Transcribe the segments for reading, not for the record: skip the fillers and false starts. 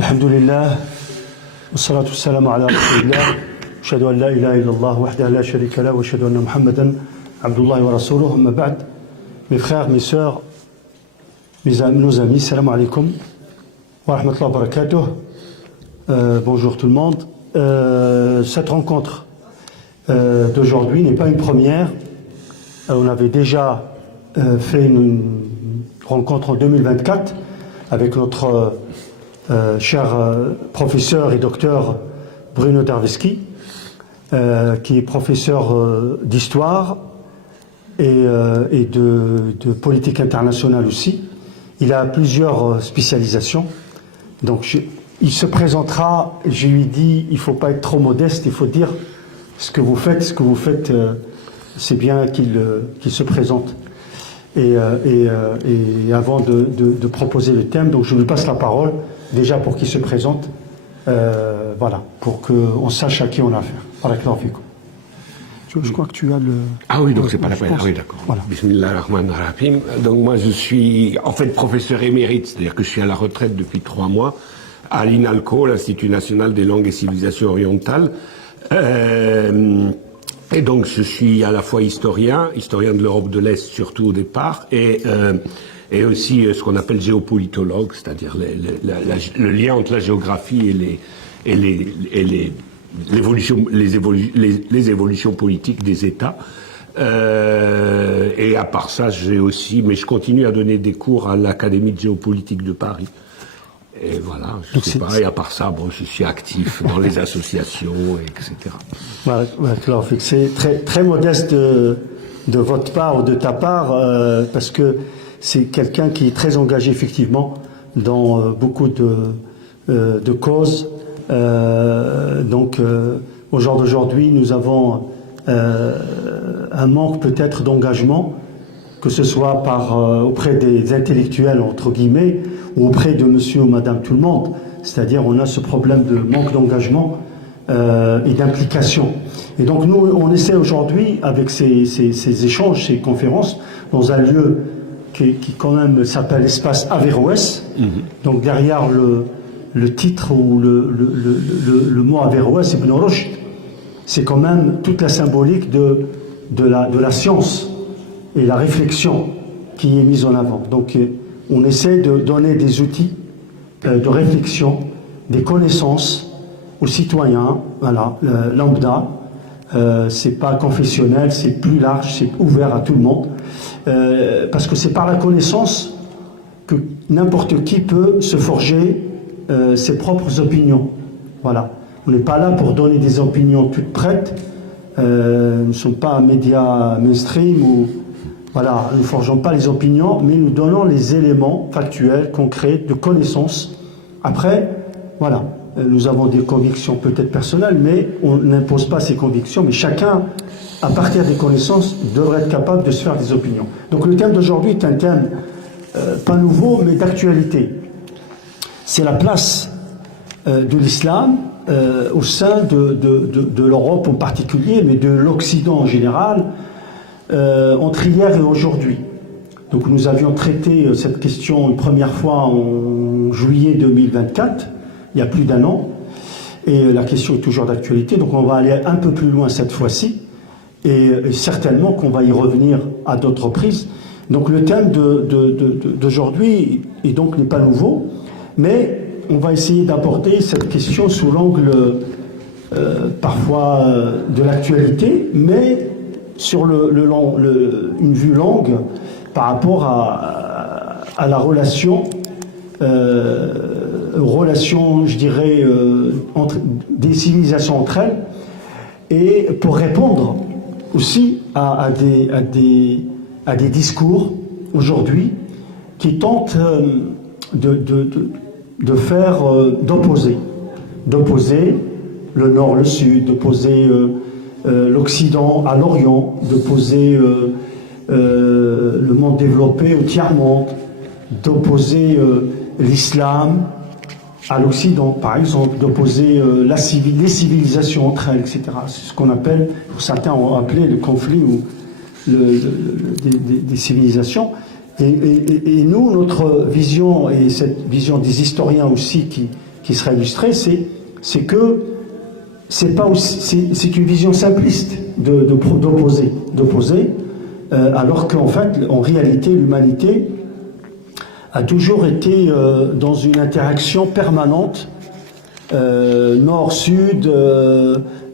الحمد لله والصلاة والسلام على رسول الله أشهد أن لا إله إلا الله وحده لا شريك له وأشهد أن محمدا عبد الله ورسوله أما بعد. Mes frères, mes sœurs, nos amis, salam alaikum wa rahmatullahi wa barakatuh. Bonjour tout le monde. Cette rencontre d'aujourd'hui n'est pas une première. On avait déjà fait une rencontre en 2024 avec notre cher professeur et docteur Bruno Darveski, qui est professeur d'histoire et de politique internationale aussi. Il a plusieurs spécialisations. Donc il se présentera, je lui dis, il ne faut pas être trop modeste, il faut dire ce que vous faites, c'est bien qu'il se présente. Et avant de proposer le thème, donc je lui passe la parole, déjà pour qu'il se présente, voilà, pour qu'on sache à qui on a affaire. Je crois que tu as le... Ah oui, donc c'est pas la peine. Ah oui, d'accord. Voilà. Bismillahirrahmanirrahim. Donc moi je suis en fait professeur émérite, c'est-à-dire que je suis à la retraite depuis 3 mois à l'INALCO, l'Institut National des Langues et Civilisations Orientales. Et donc je suis à la fois historien de l'Europe de l'Est surtout au départ, et aussi ce qu'on appelle géopolitologue, c'est-à-dire le lien entre la géographie et les évolutions politiques des États. Et à part ça, mais je continue à donner des cours à l'Académie de géopolitique de Paris. Et voilà, c'est pareil, à part ça, bon, je suis actif dans les associations, etc. Voilà, c'est très, très modeste de votre part ou de ta part, parce que c'est quelqu'un qui est très engagé effectivement dans beaucoup de causes. Donc, au jour d'aujourd'hui, nous avons un manque peut-être d'engagement, que ce soit auprès des intellectuels, entre guillemets, ou auprès de monsieur ou madame tout le monde. C'est-à-dire, on a ce problème de manque d'engagement et d'implication. Et donc, nous, on essaie aujourd'hui, avec ces échanges, ces conférences, dans un lieu qui quand même s'appelle Espace Averroès. Donc, derrière le titre ou le mot Averroès, Ibn Rushd, c'est quand même toute la symbolique de la science et la réflexion qui est mise en avant. Donc on essaie de donner des outils de réflexion, des connaissances aux citoyens, voilà, lambda. C'est pas confessionnel, c'est plus large, c'est ouvert à tout le monde, parce que c'est par la connaissance que n'importe qui peut se forger ses propres opinions. Voilà. On n'est pas là pour donner des opinions toutes prêtes. Nous ne sommes pas un média mainstream ou voilà, nous ne forgeons pas les opinions, mais nous donnons les éléments factuels, concrets, de connaissances. Après, voilà, nous avons des convictions peut-être personnelles, mais on n'impose pas ces convictions. Mais chacun, à partir des connaissances, devrait être capable de se faire des opinions. Donc le thème d'aujourd'hui est un thème pas nouveau, mais d'actualité. C'est la place de l'islam au sein de l'Europe en particulier, mais de l'Occident en général, entre hier et aujourd'hui. Donc nous avions traité cette question une première fois en juillet 2024, il y a plus d'1 an, et la question est toujours d'actualité, donc on va aller un peu plus loin cette fois-ci, et certainement qu'on va y revenir à d'autres reprises. Donc le thème d'aujourd'hui n'est pas nouveau, mais on va essayer d'aborder cette question sous l'angle parfois de l'actualité, mais sur une vue longue par rapport à la relation, je dirais, entre des civilisations entre elles, et pour répondre aussi à des discours aujourd'hui qui tentent d'opposer le nord, le sud, d'opposer l'Occident à l'Orient, d'opposer le monde développé au tiers-monde, d'opposer l'islam à l'Occident, par exemple, d'opposer les civilisations entre elles, etc. C'est ce qu'on appelle, certains ont appelé le conflit des civilisations. Et nous, notre vision, et cette vision des historiens aussi qui qui sera illustré, c'est que c'est pas aussi, c'est une vision simpliste d'opposer, alors qu'en fait, en réalité, l'humanité a toujours été dans une interaction permanente, nord-sud,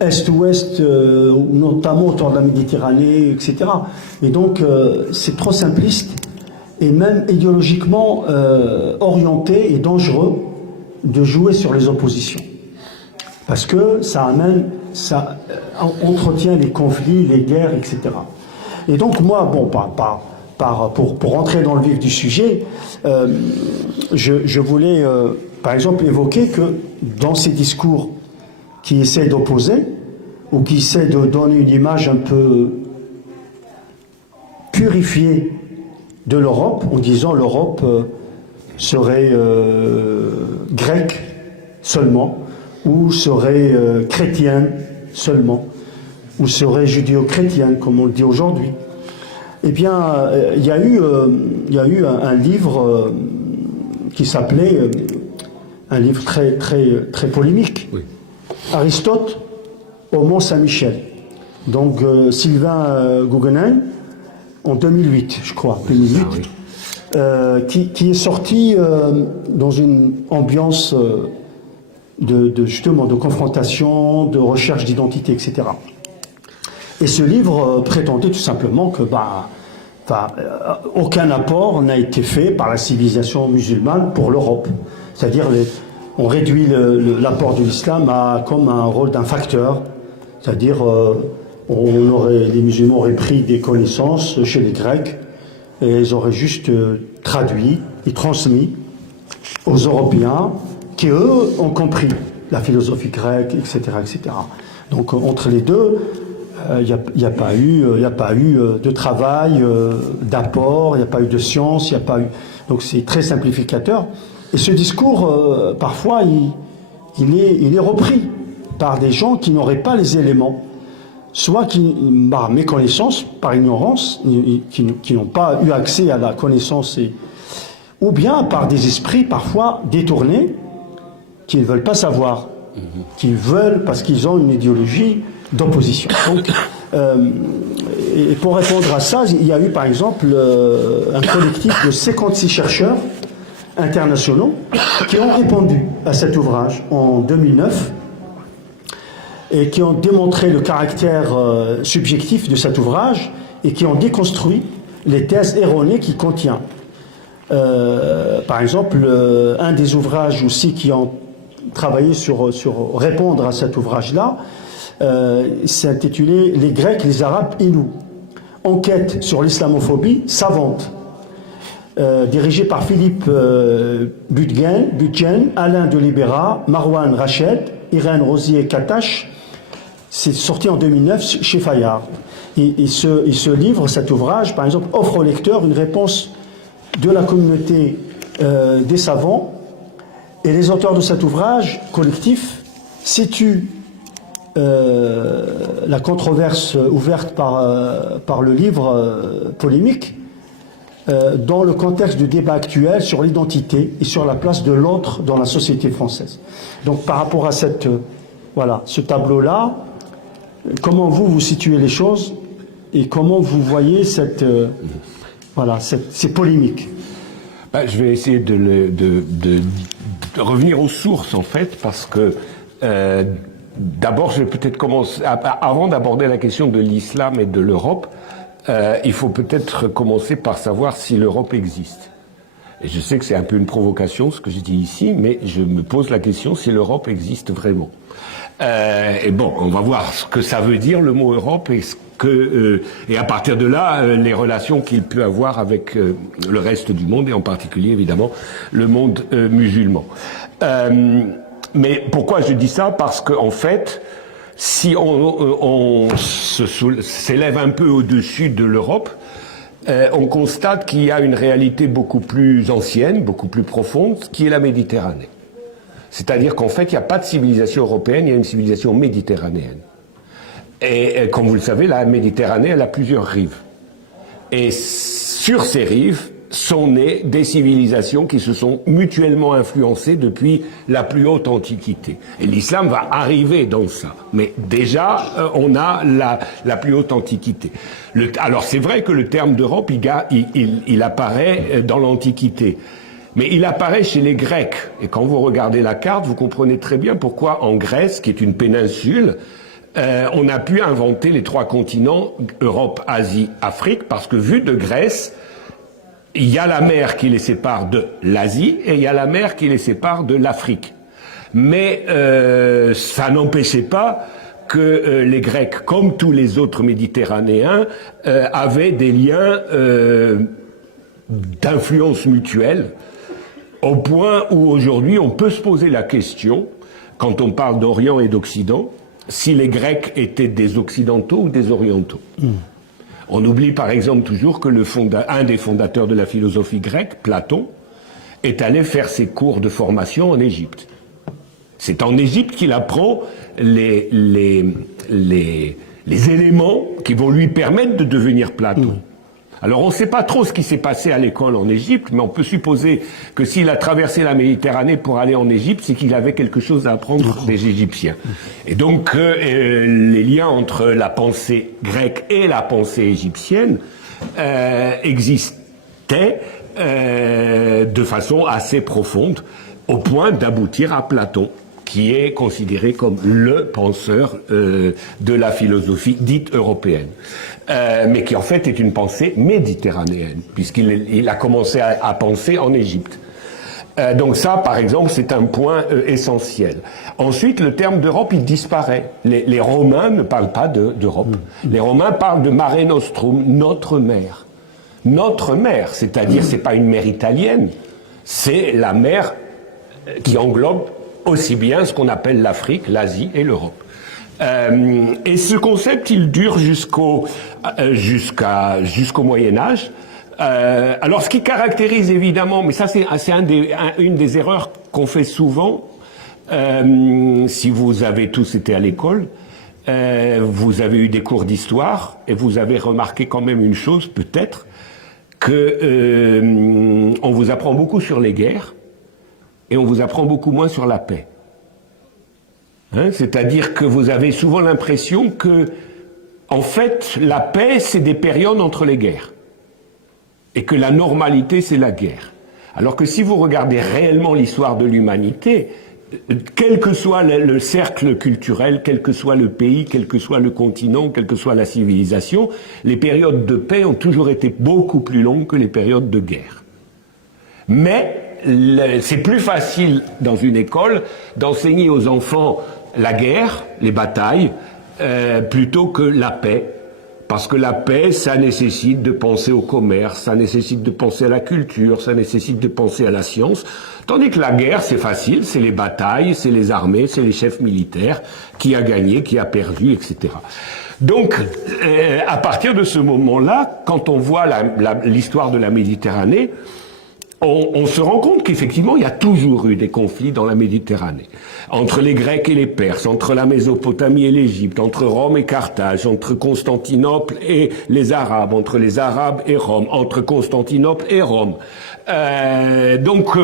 est-ouest, notamment autour de la Méditerranée, etc. Et donc, c'est trop simpliste et même idéologiquement orienté et dangereux de jouer sur les oppositions. Parce que ça entretient les conflits, les guerres, etc. Et donc moi, bon, pour rentrer dans le vif du sujet, je voulais, par exemple, évoquer que dans ces discours qui essaient d'opposer, ou qui essaient de donner une image un peu purifiée de l'Europe, en disant l'Europe serait grecque seulement, ou serait chrétienne seulement, ou serait judéo-chrétienne, comme on le dit aujourd'hui. Eh bien, il y a eu un livre qui s'appelait, un livre très polémique, oui. Aristote au Mont-Saint-Michel. Donc, Sylvain Guggenheim, en 2008, je crois, 2008, qui est sorti dans une ambiance justement de confrontation, de recherche d'identité, etc. Et ce livre prétendait tout simplement que aucun apport n'a été fait par la civilisation musulmane pour l'Europe. C'est-à-dire on réduit l'apport de l'islam comme un rôle d'un facteur. C'est-à-dire les musulmans auraient pris des connaissances chez les Grecs et ils auraient juste traduit et transmis aux Européens qui, eux, ont compris la philosophie grecque, etc., etc. Donc, entre les deux, il n'y a pas eu de travail, d'apport, il n'y a pas eu de science, il n'y a pas eu... Donc, c'est très simplificateur. Et ce discours, parfois, il est repris par des gens qui n'auraient pas les éléments, soit qui, par méconnaissance, par ignorance, qui n'ont pas eu accès à la connaissance, ou bien par des esprits, parfois, détournés, qui ne veulent pas savoir, qui veulent parce qu'ils ont une idéologie d'opposition. Donc, et pour répondre à ça, il y a eu par exemple un collectif de 56 chercheurs internationaux qui ont répondu à cet ouvrage en 2009 et qui ont démontré le caractère subjectif de cet ouvrage et qui ont déconstruit les thèses erronées qu'il contient. Par exemple, un des ouvrages aussi qui ont travaillé sur répondre à cet ouvrage-là, c'est intitulé « Les Grecs, les Arabes et nous ». Enquête sur l'islamophobie savante, dirigé par Philippe Butgen, Alain de Libera, Marwan Rached, Irène Rosier-Katache. C'est sorti en 2009 chez Fayard. Et ce livre, cet ouvrage, par exemple, offre au lecteur une réponse de la communauté des savants. Et les auteurs de cet ouvrage collectif situent la controverse ouverte par le livre polémique dans le contexte du débat actuel sur l'identité et sur la place de l'autre dans la société française. Donc par rapport à ce tableau-là, comment vous situez les choses et comment vous voyez ces polémiques? Je vais essayer de revenir aux sources, en fait, parce que d'abord, je vais peut-être commencer, avant d'aborder la question de l'islam et de l'Europe, il faut peut-être commencer par savoir si l'Europe existe. Et je sais que c'est un peu une provocation, ce que je dis ici, mais je me pose la question si l'Europe existe vraiment. Et bon, on va voir ce que ça veut dire, le mot Europe, et à partir de là, les relations qu'il peut avoir avec le reste du monde, et en particulier, évidemment, le monde musulman. Mais pourquoi je dis ça? Parce qu'en fait, si on s'élève un peu au-dessus de l'Europe, on constate qu'il y a une réalité beaucoup plus ancienne, beaucoup plus profonde, qui est la Méditerranée. C'est-à-dire qu'en fait, il n'y a pas de civilisation européenne, il y a une civilisation méditerranéenne. Et comme vous le savez, la Méditerranée, elle a plusieurs rives. Et sur ces rives, sont nées des civilisations qui se sont mutuellement influencées depuis la plus haute antiquité. Et l'islam va arriver dans ça. Mais déjà, on a la plus haute antiquité. Alors c'est vrai que le terme d'Europe, il apparaît dans l'Antiquité. Mais il apparaît chez les Grecs. Et quand vous regardez la carte, vous comprenez très bien pourquoi en Grèce, qui est une péninsule, on a pu inventer les 3 continents, Europe, Asie, Afrique, parce que vu de Grèce, il y a la mer qui les sépare de l'Asie et il y a la mer qui les sépare de l'Afrique. Mais ça n'empêchait pas que les Grecs, comme tous les autres Méditerranéens, avaient des liens d'influence mutuelle, au point où aujourd'hui on peut se poser la question, quand on parle d'Orient et d'Occident, si les Grecs étaient des Occidentaux ou des Orientaux. On oublie par exemple toujours que un des fondateurs de la philosophie grecque, Platon, est allé faire ses cours de formation en Égypte. C'est en Égypte qu'il apprend les éléments qui vont lui permettre de devenir Platon. Alors on ne sait pas trop ce qui s'est passé à l'école en Égypte, mais on peut supposer que s'il a traversé la Méditerranée pour aller en Égypte, c'est qu'il avait quelque chose à apprendre des Égyptiens. Et donc les liens entre la pensée grecque et la pensée égyptienne existaient de façon assez profonde, au point d'aboutir à Platon, qui est considéré comme le penseur de la philosophie dite européenne. Mais qui en fait est une pensée méditerranéenne, puisqu'il a commencé à penser en Égypte. Donc ça, par exemple, c'est un point essentiel. Ensuite, le terme d'Europe, il disparaît. Les Romains ne parlent pas d'Europe. Les Romains parlent de Mare Nostrum, notre mer. Notre mer, c'est-à-dire, c'est pas une mer italienne, c'est la mer qui englobe aussi bien ce qu'on appelle l'Afrique, l'Asie et l'Europe. Et ce concept, il dure jusqu'au Moyen-Âge. Alors, ce qui caractérise évidemment, mais ça c'est une des erreurs qu'on fait souvent, si vous avez tous été à l'école, vous avez eu des cours d'histoire, et vous avez remarqué quand même une chose, peut-être, que on vous apprend beaucoup sur les guerres, et on vous apprend beaucoup moins sur la paix. C'est-à-dire que vous avez souvent l'impression que, en fait, la paix, c'est des périodes entre les guerres. Et que la normalité, c'est la guerre. Alors que si vous regardez réellement l'histoire de l'humanité, quel que soit le cercle culturel, quel que soit le pays, quel que soit le continent, quelle que soit la civilisation, les périodes de paix ont toujours été beaucoup plus longues que les périodes de guerre. Mais c'est plus facile dans une école d'enseigner aux enfants la guerre, les batailles, plutôt que la paix. Parce que la paix, ça nécessite de penser au commerce, ça nécessite de penser à la culture, ça nécessite de penser à la science. Tandis que la guerre, c'est facile, c'est les batailles, c'est les armées, c'est les chefs militaires, qui a gagné, qui a perdu, etc. Donc, à partir de ce moment-là, quand on voit l'histoire de la Méditerranée, on se rend compte qu'effectivement, il y a toujours eu des conflits dans la Méditerranée. Entre les Grecs et les Perses, entre la Mésopotamie et l'Égypte, entre Rome et Carthage, entre Constantinople et les Arabes, entre les Arabes et Rome, entre Constantinople et Rome. Donc,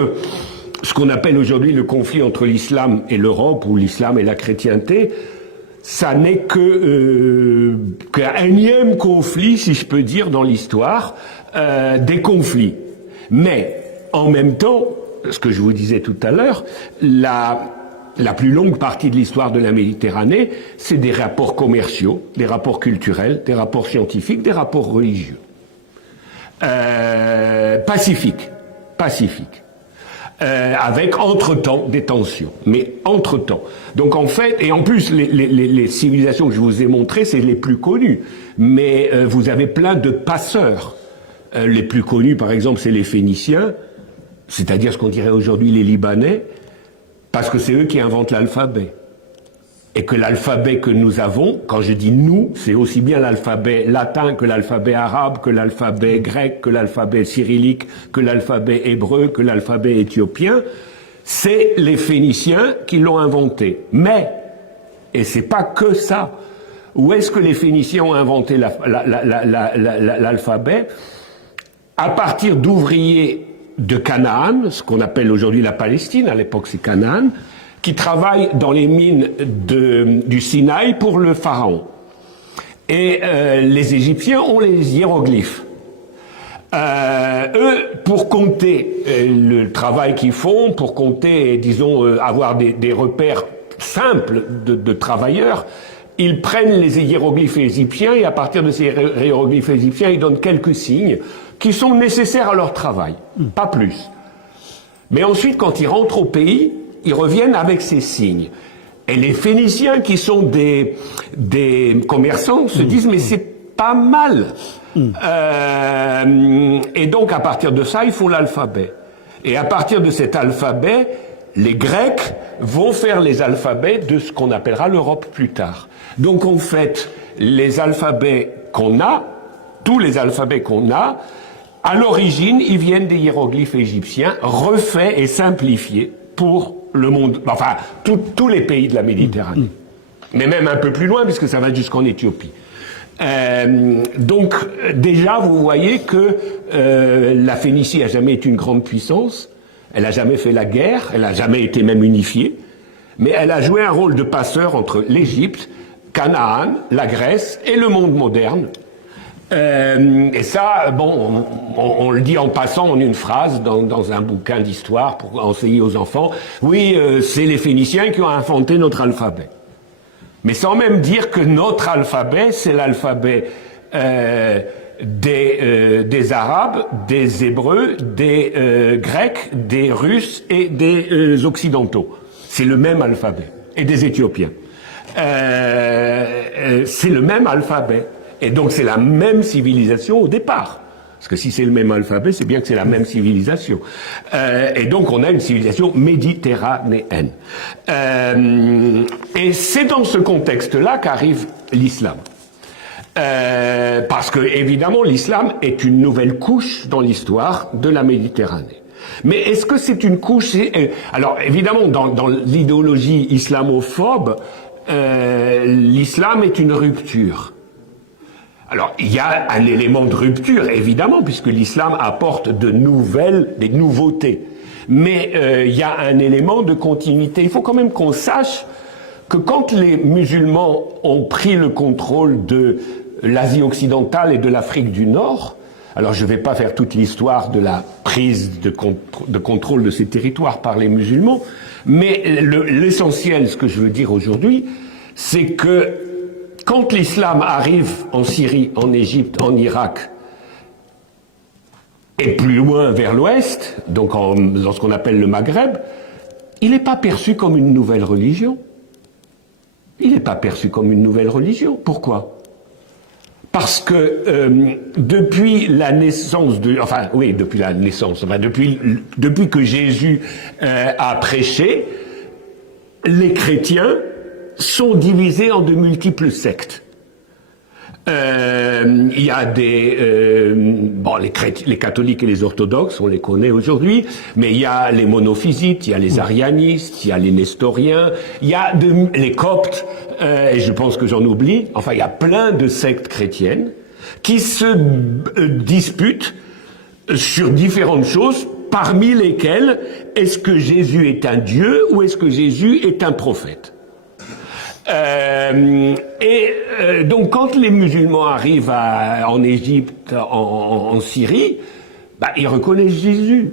ce qu'on appelle aujourd'hui le conflit entre l'islam et l'Europe, ou l'islam et la chrétienté, ça n'est qu'un énième conflit, si je peux dire, dans l'histoire, des conflits. Mais, en même temps, ce que je vous disais tout à l'heure, la plus longue partie de l'histoire de la Méditerranée, c'est des rapports commerciaux, des rapports culturels, des rapports scientifiques, des rapports religieux. Pacifiques. Avec entre-temps des tensions, mais entre-temps. Donc en fait, et en plus les civilisations que je vous ai montrées, c'est les plus connues, mais vous avez plein de passeurs. Les plus connus, par exemple, c'est les Phéniciens, c'est-à-dire ce qu'on dirait aujourd'hui les Libanais, parce que c'est eux qui inventent l'alphabet. Et que l'alphabet que nous avons, quand je dis nous, c'est aussi bien l'alphabet latin que l'alphabet arabe, que l'alphabet grec, que l'alphabet cyrillique, que l'alphabet hébreu, que l'alphabet éthiopien. C'est les Phéniciens qui l'ont inventé. Mais, et c'est pas que ça, où est-ce que les Phéniciens ont inventé l'alphabet ? à partir d'ouvriers de Canaan, ce qu'on appelle aujourd'hui la Palestine, à l'époque c'est Canaan, qui travaillent dans les mines du Sinaï pour le pharaon. Et les Égyptiens ont les hiéroglyphes. Eux, pour compter le travail qu'ils font, pour compter, disons, avoir des repères simples de travailleurs, ils prennent les hiéroglyphes égyptiens et à partir de ces hiéroglyphes égyptiens, ils donnent quelques signes qui sont nécessaires à leur travail, pas plus. Mais ensuite, quand ils rentrent au pays, ils reviennent avec ces signes. Et les Phéniciens, qui sont des commerçants, se disent « mais c'est pas mal ». Et donc, à partir de ça, il faut l'alphabet. Et à partir de cet alphabet, les Grecs vont faire les alphabets de ce qu'on appellera l'Europe plus tard. Donc, en fait, les alphabets qu'on a, tous les alphabets qu'on a, à l'origine, ils viennent des hiéroglyphes égyptiens, refaits et simplifiés pour le monde, enfin, tous les pays de la Méditerranée. Mais même un peu plus loin, puisque ça va jusqu'en Éthiopie. Donc, déjà, vous voyez que la Phénicie a jamais été une grande puissance, elle a jamais fait la guerre, elle a jamais été même unifiée, mais elle a joué un rôle de passeur entre l'Égypte, Canaan, la Grèce et le monde moderne. Et ça, bon, on le dit en passant en une phrase dans un bouquin d'histoire pour enseigner aux enfants. Oui, c'est les Phéniciens qui ont inventé notre alphabet. Mais sans même dire que notre alphabet, c'est l'alphabet des Arabes, des Hébreux, des Grecs, des Russes et des Occidentaux. C'est le même alphabet. Et des Éthiopiens. C'est le même alphabet. Et donc c'est la même civilisation au départ. Parce que si c'est le même alphabet, c'est bien que c'est la même civilisation. Et donc on a une civilisation méditerranéenne. Et c'est dans ce contexte-là qu'arrive l'islam. Parce que évidemment l'islam est une nouvelle couche dans l'histoire de la Méditerranée. Mais est-ce que c'est une couche... Alors évidemment dans l'idéologie islamophobe, l'islam est une rupture. Alors, il y a un élément de rupture, évidemment, puisque l'islam apporte des nouveautés. Mais il y a un élément de continuité. Il faut quand même qu'on sache que quand les musulmans ont pris le contrôle de l'Asie occidentale et de l'Afrique du Nord, alors je ne vais pas faire toute l'histoire de la prise de contrôle de ces territoires par les musulmans, mais l'essentiel, ce que je veux dire aujourd'hui, c'est que quand l'islam arrive en Syrie, en Égypte, en Irak, et plus loin vers l'ouest, donc dans ce qu'on appelle le Maghreb, il n'est pas perçu comme une nouvelle religion. Il n'est pas perçu comme une nouvelle religion. Pourquoi ? Parce que depuis la naissance depuis que Jésus a prêché, les chrétiens sont divisés en de multiples sectes. Il y a les catholiques et les orthodoxes, on les connaît aujourd'hui, mais il y a les monophysites, il y a les arianistes, il y a les nestoriens, il y a les coptes, et je pense que j'en oublie. Enfin, il y a plein de sectes chrétiennes qui se disputent sur différentes choses, parmi lesquelles est-ce que Jésus est un Dieu ou est-ce que Jésus est un prophète ? Donc quand les musulmans arrivent en Égypte, en Syrie, ils reconnaissent Jésus.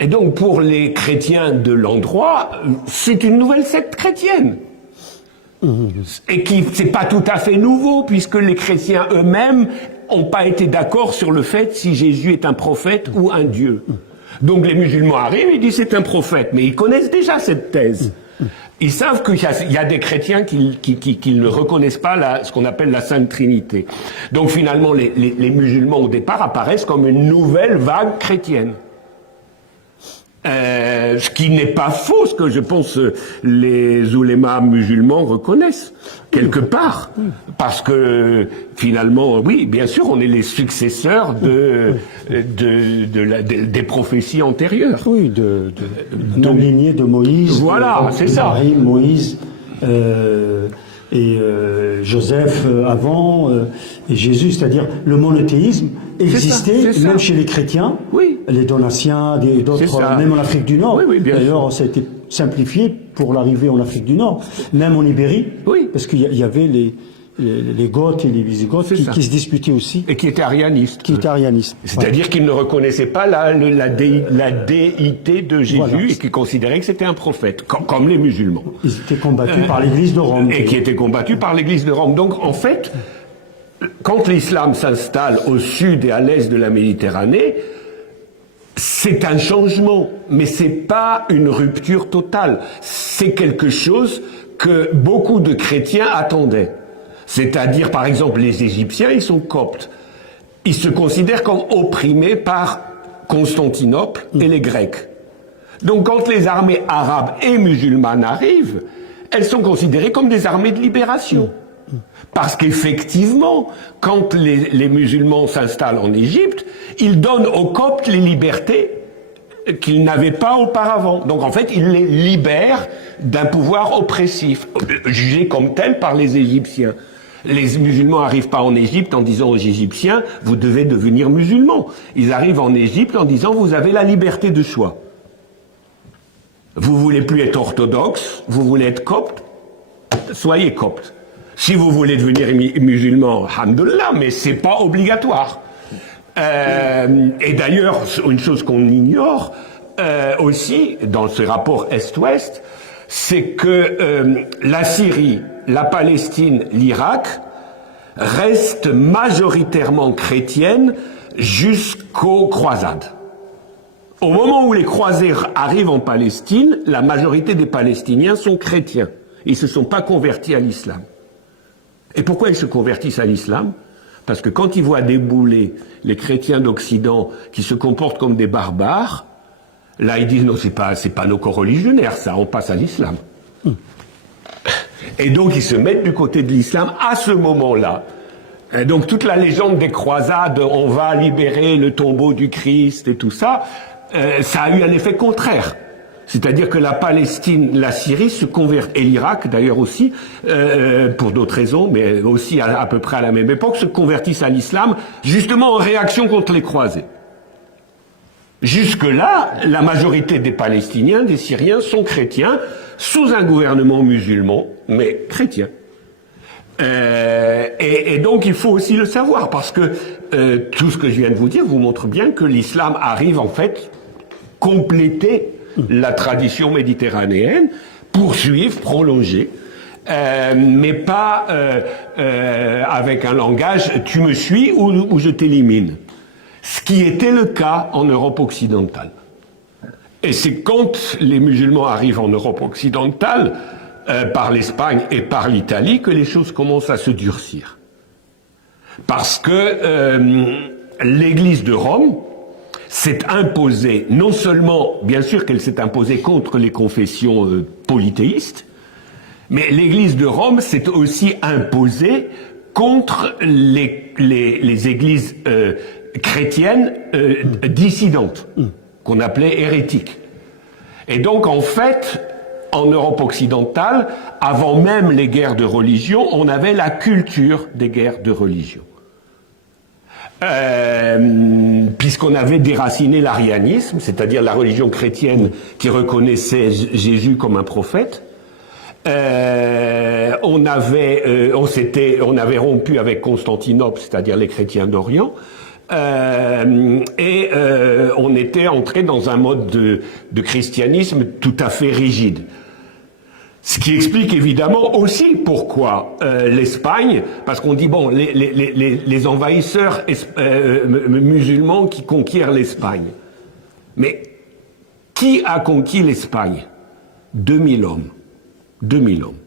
Et donc pour les chrétiens de l'endroit, c'est une nouvelle secte chrétienne. Et qui c'est pas tout à fait nouveau, puisque les chrétiens eux-mêmes n'ont pas été d'accord sur le fait si Jésus est un prophète ou un Dieu. Donc les musulmans arrivent, ils disent c'est un prophète, mais ils connaissent déjà cette thèse. Ils savent qu'il y a des chrétiens qui ne reconnaissent pas ce qu'on appelle la Sainte Trinité. Donc finalement, les musulmans au départ apparaissent comme une nouvelle vague chrétienne. Ce qui n'est pas faux, ce que je pense les oulémas musulmans reconnaissent, quelque part. Parce que, finalement, oui, bien sûr, on est les successeurs des prophéties antérieures. Oui, de la lignée de Moïse. Voilà, c'est ça. Marie, Moïse, et Joseph avant, et Jésus, c'est-à-dire le monothéisme existait c'est ça. même chez les chrétiens, Oui. les Donatiens, C'est d'autres, ça. même en Afrique du Nord. Oui, oui, bien D'ailleurs, ça a été simplifié pour l'arrivée en Afrique du Nord, même en Ibérie, Oui. parce qu'il y avait les Goths et les Visigoths qui se disputaient aussi, Et qui était arianiste. qui étaient arianistes. C'est-à-dire qu'ils ne reconnaissaient pas la déité de Jésus Voilà. et qu'ils considéraient que c'était un prophète, comme les musulmans. Ils étaient combattus par l'Église de Rome. Et qui étaient combattus par l'Église de Rome. Donc, en fait, quand l'islam s'installe au sud et à l'est de la Méditerranée, c'est un changement, mais c'est pas une rupture totale. C'est quelque chose que beaucoup de chrétiens attendaient. C'est-à-dire, par exemple, les Égyptiens, ils sont coptes. Ils se considèrent comme opprimés par Constantinople et les Grecs. Donc, quand les armées arabes et musulmanes arrivent, elles sont considérées comme des armées de libération. Parce qu'effectivement, quand les musulmans s'installent en Égypte, ils donnent aux Coptes les libertés qu'ils n'avaient pas auparavant. Donc en fait, ils les libèrent d'un pouvoir oppressif, jugé comme tel par les Égyptiens. Les musulmans n'arrivent pas en Égypte en disant aux Égyptiens « vous devez devenir musulmans ». Ils arrivent en Égypte en disant « vous avez la liberté de choix ». Vous voulez plus être orthodoxe, vous voulez être copte, soyez copte. Si vous voulez devenir musulman, alhamdoulilah, mais c'est pas obligatoire. Et d'ailleurs, une chose qu'on ignore aussi dans ce rapport Est-Ouest, c'est que la Syrie, la Palestine, l'Irak restent majoritairement chrétiennes jusqu'aux croisades. Au moment où les croisés arrivent en Palestine, la majorité des Palestiniens sont chrétiens. Ils ne se sont pas convertis à l'islam. Et pourquoi ils se convertissent à l'islam? Parce que quand ils voient débouler les chrétiens d'Occident qui se comportent comme des barbares, là ils disent non, c'est pas nos coreligionnaires, ça, on passe à l'islam. Et donc ils se mettent du côté de l'islam à ce moment-là. Et donc toute la légende des croisades, on va libérer le tombeau du Christ et tout ça, ça a eu un effet contraire. C'est-à-dire que la Palestine, la Syrie se convertit, et l'Irak d'ailleurs aussi, pour d'autres raisons, mais aussi à peu près à la même époque, se convertissent à l'islam, justement en réaction contre les croisés. Jusque-là, la majorité des Palestiniens, des Syriens, sont chrétiens, sous un gouvernement musulman, mais chrétiens. Et donc il faut aussi le savoir, parce que tout ce que je viens de vous dire vous montre bien que l'islam arrive en fait compléter la tradition méditerranéenne, poursuivre, prolonger, mais pas avec un langage « tu me suis ou je t'élimine », ce qui était le cas en Europe occidentale. Et c'est quand les musulmans arrivent en Europe occidentale, par l'Espagne et par l'Italie, que les choses commencent à se durcir. Parce que l'Église de Rome s'est imposée, non seulement, bien sûr qu'elle s'est imposée contre les confessions polythéistes, mais l'Église de Rome s'est aussi imposée contre les églises chrétiennes dissidentes, qu'on appelait hérétiques. Et donc, en fait, en Europe occidentale, avant même les guerres de religion, on avait la culture des guerres de religion. Puisqu'on avait déraciné l'arianisme, c'est-à-dire la religion chrétienne qui reconnaissait Jésus comme un prophète, on avait rompu avec Constantinople, c'est-à-dire les chrétiens d'Orient, et on était entré dans un mode de christianisme tout à fait rigide. Ce qui explique évidemment aussi pourquoi l'Espagne, parce qu'on dit bon, les envahisseurs musulmans qui conquièrent l'Espagne. Mais qui a conquis l'Espagne? 2000 hommes. 2000 hommes.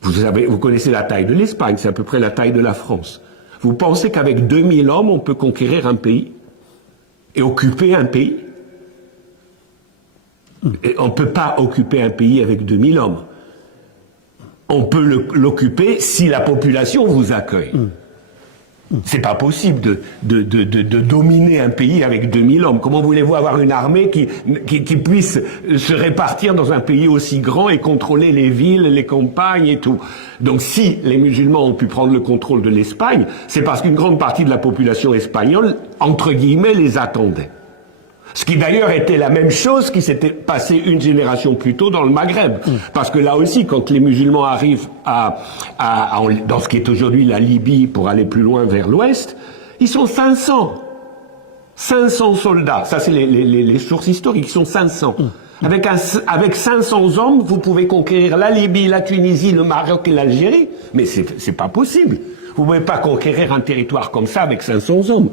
Vous connaissez la taille de l'Espagne, c'est à peu près la taille de la France. Vous pensez qu'avec 2000 hommes, on peut conquérir un pays et occuper un pays? Et on ne peut pas occuper un pays avec 2000 hommes. On peut l'occuper si la population vous accueille. C'est pas possible de dominer un pays avec 2000 hommes. Comment voulez-vous avoir une armée qui puisse se répartir dans un pays aussi grand et contrôler les villes, les campagnes et tout? Donc si les musulmans ont pu prendre le contrôle de l'Espagne, c'est parce qu'une grande partie de la population espagnole, entre guillemets, les attendait. Ce qui d'ailleurs était la même chose qui s'était passé une génération plus tôt dans le Maghreb. Parce que là aussi, quand les musulmans arrivent dans ce qui est aujourd'hui la Libye pour aller plus loin vers l'ouest, ils sont 500. 500 soldats. Ça, c'est les sources historiques. Ils sont 500. Avec 500 hommes, vous pouvez conquérir la Libye, la Tunisie, le Maroc et l'Algérie. Mais c'est pas possible. Vous pouvez pas conquérir un territoire comme ça avec 500 hommes.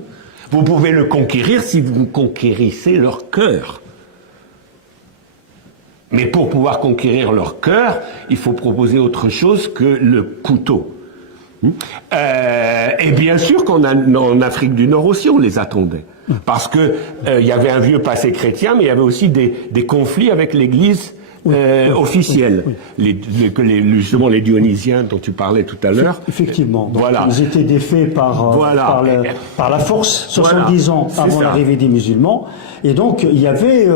Vous pouvez le conquérir si vous conquérissez leur cœur. Mais pour pouvoir conquérir leur cœur, il faut proposer autre chose que le couteau. Et bien sûr en Afrique du Nord aussi, on les attendait. Parce que il y avait un vieux passé chrétien, mais il y avait aussi des conflits avec l'Église officielle. Justement les Dionysiens dont tu parlais tout à l'heure. Effectivement. Donc, voilà. Ils étaient défaits par la force 70 ans avant l'arrivée des musulmans. Et donc, il y avait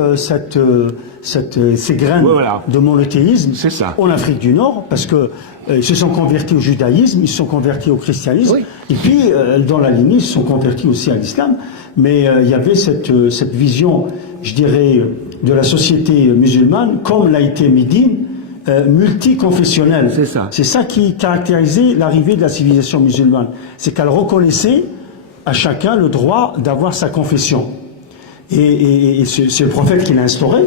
ces graines de monothéisme en Afrique du Nord, parce que ils se sont convertis au judaïsme, ils se sont convertis au christianisme, et puis, dans la lignée, ils se sont convertis aussi à l'islam. Mais il y avait cette vision, je dirais, de la société musulmane, comme l'a été Médine, multiconfessionnelle. C'est ça qui caractérisait l'arrivée de la civilisation musulmane. C'est qu'elle reconnaissait à chacun le droit d'avoir sa confession. Et c'est le prophète qui l'a instauré.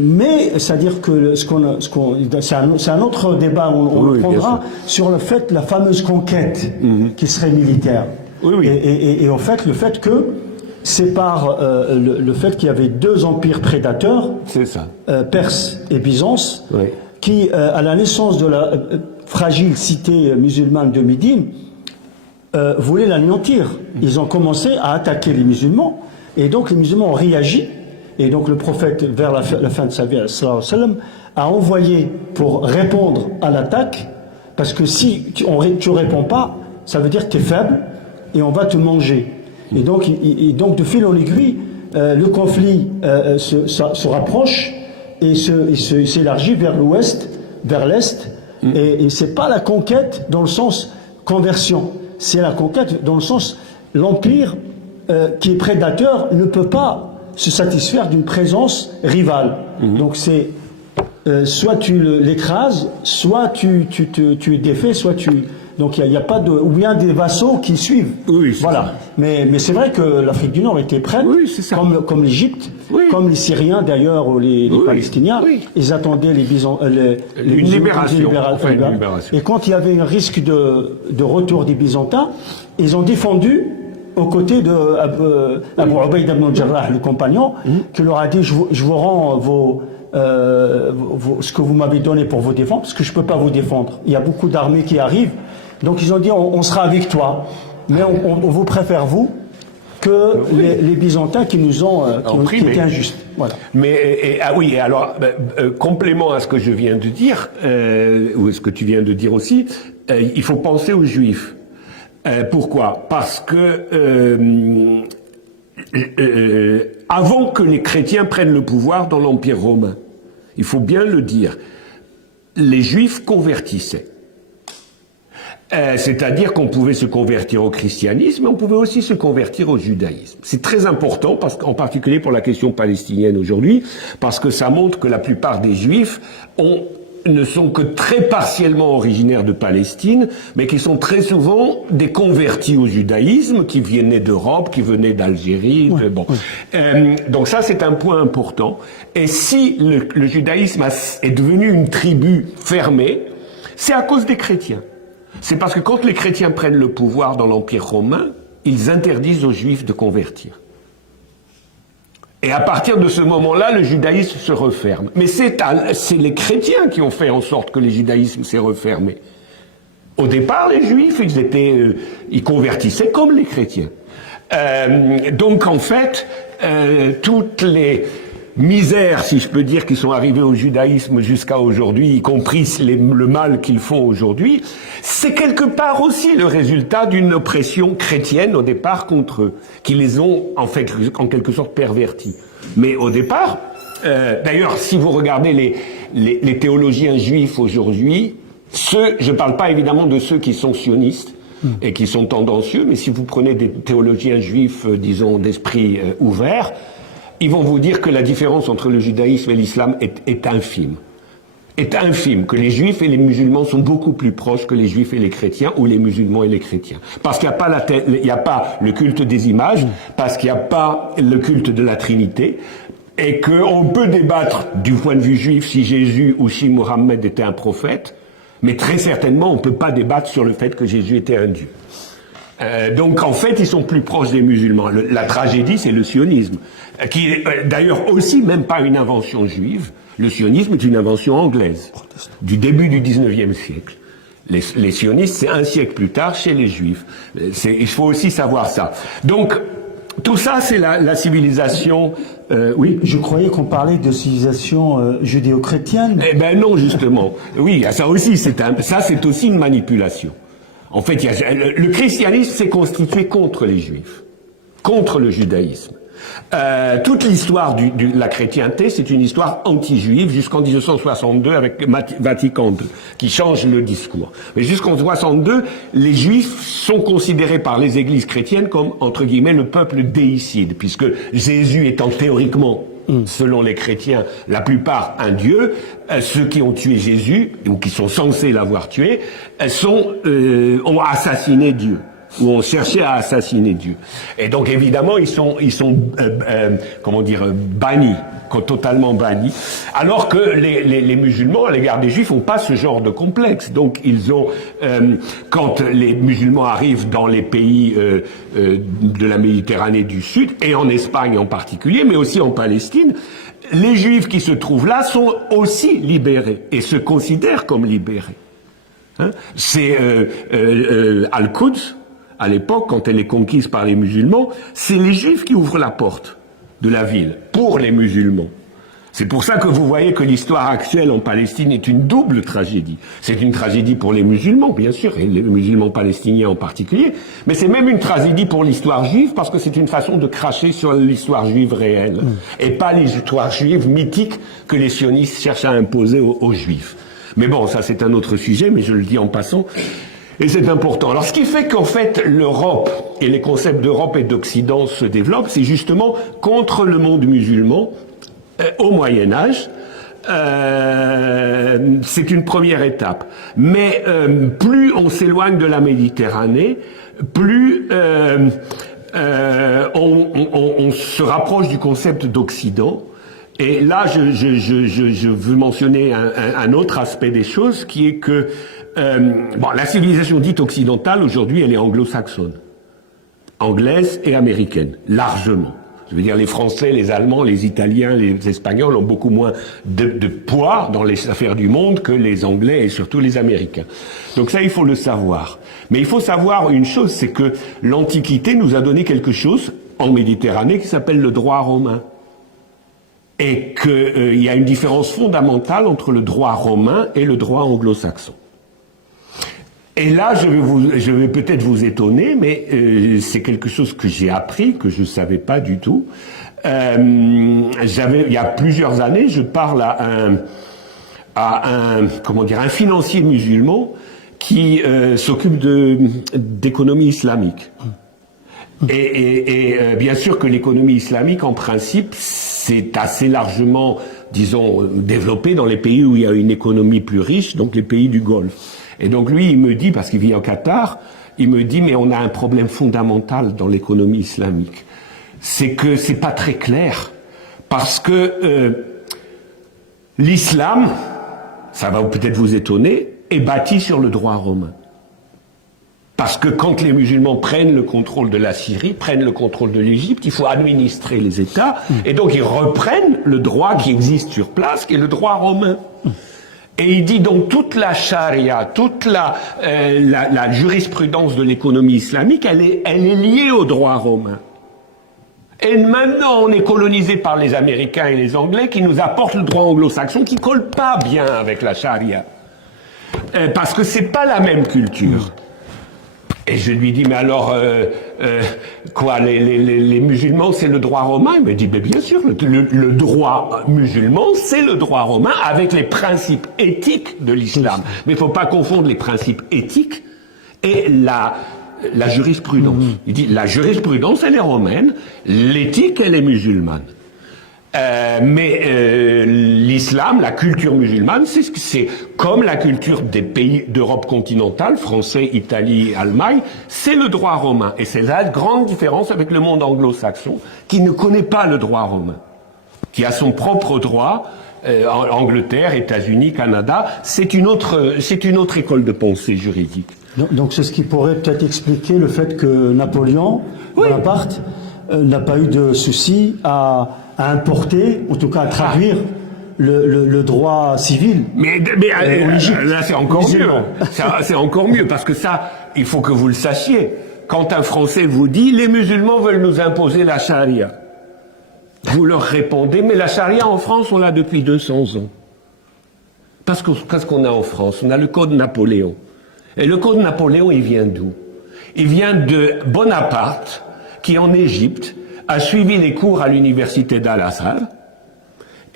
Mais c'est-à-dire que c'est un autre débat, on le prendra sur le fait, la fameuse conquête qui serait militaire. Et en fait, le fait que c'est par le fait qu'il y avait deux empires prédateurs, Perse et Byzance, qui, à la naissance de la fragile cité musulmane de Médine, voulaient l'anéantir. Ils ont commencé à attaquer les musulmans, et donc les musulmans ont réagi, et donc le prophète, vers la fin de sa vie, a envoyé pour répondre à l'attaque, parce que si tu réponds pas, ça veut dire que tu es faible, et on va te manger. Et donc de fil en aiguille, le conflit se rapproche et s'élargit vers l'ouest, vers l'est. Et c'est pas la conquête dans le sens conversion, c'est la conquête dans le sens l'empire qui est prédateur ne peut pas se satisfaire d'une présence rivale. Donc c'est soit tu l'écrases, soit tu es défait, soit tu... Donc il n'y a pas de... Ou bien des vassaux qui suivent. Voilà. Mais c'est vrai que l'Afrique du Nord était prête, comme l'Égypte, comme les Syriens d'ailleurs, ou les Palestiniens. Ils attendaient une libération. Et quand il y avait un risque de retour des Byzantins, ils ont défendu aux côtés de Abu Ubaïda ibn Jarrah, le compagnon, qui leur a dit je vous rends ce que vous m'avez donné pour vous défendre, parce que je ne peux pas vous défendre. Il y a beaucoup d'armées qui arrivent. Donc ils ont dit on sera avec toi, mais on vous préfère vous que les Byzantins qui nous ont qui étaient injustes. Voilà. Mais alors complément à ce que je viens de dire ou ce que tu viens de dire aussi, il faut penser aux Juifs. Pourquoi? Parce que avant que les chrétiens prennent le pouvoir dans l'Empire romain, il faut bien le dire, les Juifs convertissaient. C'est-à-dire qu'on pouvait se convertir au christianisme, mais on pouvait aussi se convertir au judaïsme. C'est très important, en particulier pour la question palestinienne aujourd'hui, parce que ça montre que la plupart des Juifs ne sont que très partiellement originaires de Palestine, mais qui sont très souvent des convertis au judaïsme, qui venaient d'Europe, qui venaient d'Algérie. Donc ça, c'est un point important. Et si le judaïsme est devenu une tribu fermée, c'est à cause des chrétiens. C'est parce que quand les chrétiens prennent le pouvoir dans l'Empire romain, ils interdisent aux Juifs de convertir. Et à partir de ce moment-là, le judaïsme se referme. Mais c'est les chrétiens qui ont fait en sorte que le judaïsme s'est refermé. Au départ, les Juifs, ils convertissaient comme les chrétiens. Donc en fait, toutes les misères, si je peux dire, qui sont arrivées au judaïsme jusqu'à aujourd'hui, y compris le mal qu'ils font aujourd'hui, c'est quelque part aussi le résultat d'une oppression chrétienne au départ contre eux, qui les ont en fait en quelque sorte pervertis. Mais au départ, d'ailleurs, si vous regardez les théologiens juifs aujourd'hui, je ne parle pas évidemment de ceux qui sont sionistes et qui sont tendancieux, mais si vous prenez des théologiens juifs, disons, d'esprit ouvert, ils vont vous dire que la différence entre le judaïsme et l'islam est infime. Est infime, que les juifs et les musulmans sont beaucoup plus proches que les juifs et les chrétiens, ou les musulmans et les chrétiens. Parce qu'il n'y a pas le culte des images, parce qu'il n'y a pas le culte de la Trinité, et qu'on peut débattre du point de vue juif si Jésus ou si Mohammed était un prophète, mais très certainement on ne peut pas débattre sur le fait que Jésus était un Dieu. Donc en fait, ils sont plus proches des musulmans. La tragédie, c'est le sionisme, qui est d'ailleurs aussi même pas une invention juive. Le sionisme est une invention anglaise, du début du 19e siècle. Les sionistes, c'est un siècle plus tard chez les juifs. Il faut aussi savoir ça. Donc, tout ça, c'est la civilisation... oui. Je croyais qu'on parlait de civilisation judéo-chrétienne. Eh ben non, justement. Oui, ça aussi, c'est aussi une manipulation. En fait, le christianisme s'est constitué contre les juifs, contre le judaïsme. Toute l'histoire de la chrétienté, c'est une histoire anti-juive jusqu'en 1962 avec Vatican II, qui change le discours. Mais jusqu'en 1962, les juifs sont considérés par les églises chrétiennes comme, entre guillemets, le peuple déicide, puisque Jésus étant théoriquement, selon les chrétiens, la plupart un dieu, ceux qui ont tué Jésus, ou qui sont censés l'avoir tué, ont assassiné Dieu, ou ont cherché à assassiner Dieu. Et donc évidemment, ils sont comment dire, bannis, totalement bannis, alors que les musulmans, à l'égard des juifs, n'ont pas ce genre de complexe. Donc ils ont, quand les musulmans arrivent dans les pays de la Méditerranée du Sud, et en Espagne en particulier, mais aussi en Palestine, les juifs qui se trouvent là sont aussi libérés, et se considèrent comme libérés. Hein, c'est Al-Quds, à l'époque, quand elle est conquise par les musulmans, c'est les juifs qui ouvrent la porte de la ville pour les musulmans. C'est pour ça que vous voyez que l'histoire actuelle en Palestine est une double tragédie. C'est une tragédie pour les musulmans, bien sûr, et les musulmans palestiniens en particulier, mais c'est même une tragédie pour l'histoire juive, parce que c'est une façon de cracher sur l'histoire juive réelle, et pas l'histoire juive mythique que les sionistes cherchent à imposer aux juifs. Mais bon, ça c'est un autre sujet, mais je le dis en passant. Et c'est important. Alors, ce qui fait qu'en fait, l'Europe et les concepts d'Europe et d'Occident se développent, c'est justement contre le monde musulman au Moyen-Âge. C'est une première étape. Mais plus on s'éloigne de la Méditerranée, plus on se rapproche du concept d'Occident. Et là, je veux mentionner un autre aspect des choses, qui est que la civilisation dite occidentale, aujourd'hui, elle est anglo-saxonne, anglaise et américaine, largement. Je veux dire, les Français, les Allemands, les Italiens, les Espagnols ont beaucoup moins de poids dans les affaires du monde que les Anglais et surtout les Américains. Donc ça, il faut le savoir. Mais il faut savoir une chose, c'est que l'Antiquité nous a donné quelque chose en Méditerranée qui s'appelle le droit romain. Et qu'il y a une différence fondamentale entre le droit romain et le droit anglo-saxon. Et là, je vais peut-être vous étonner, mais c'est quelque chose que j'ai appris, que je ne savais pas du tout. Il y a plusieurs années, je parle à un financier musulman qui s'occupe d'économie islamique. Et bien sûr que l'économie islamique, en principe, c'est assez largement, disons, développé dans les pays où il y a une économie plus riche, donc les pays du Golfe. Et donc lui, il me dit, parce qu'il vit au Qatar, il me dit, mais on a un problème fondamental dans l'économie islamique. C'est que c'est pas très clair. Parce que l'islam, ça va peut-être vous étonner, est bâti sur le droit romain. Parce que quand les musulmans prennent le contrôle de la Syrie, prennent le contrôle de l'Égypte, il faut administrer les États, et donc ils reprennent le droit qui existe sur place, qui est le droit romain. Et il dit donc toute la charia, toute la jurisprudence de l'économie islamique, elle est liée au droit romain. Et maintenant, on est colonisé par les Américains et les Anglais qui nous apportent le droit anglo-saxon qui colle pas bien avec la charia. Parce que c'est pas la même culture. Et je lui dis, mais alors, quoi, les musulmans, c'est le droit romain? Il me dit, mais bien sûr, le droit musulman, c'est le droit romain avec les principes éthiques de l'islam. Mais il ne faut pas confondre les principes éthiques et la jurisprudence. Il dit, la jurisprudence, elle est romaine, l'éthique, elle est musulmane. Mais l'islam, la culture musulmane, c'est comme la culture des pays d'Europe continentale, français, Italie, Allemagne, c'est le droit romain. Et c'est la grande différence avec le monde anglo-saxon, qui ne connaît pas le droit romain, qui a son propre droit. Angleterre, États-Unis, Canada, c'est une autre école de pensée juridique. Donc c'est ce qui pourrait peut-être expliquer le fait que Napoléon Bonaparte n'a pas eu de souci à importer, en tout cas à traduire le droit civil. Mais là c'est encore mieux. C'est encore mieux parce que ça, il faut que vous le sachiez. Quand un Français vous dit les musulmans veulent nous imposer la charia, vous leur répondez mais la charia en France on l'a depuis 200 ans. Parce que qu'est-ce qu'on a en France? On a le code Napoléon. Et le code Napoléon, il vient d'où? Il vient de Bonaparte, qui en Égypte a suivi les cours à l'université d'Al-Azhar.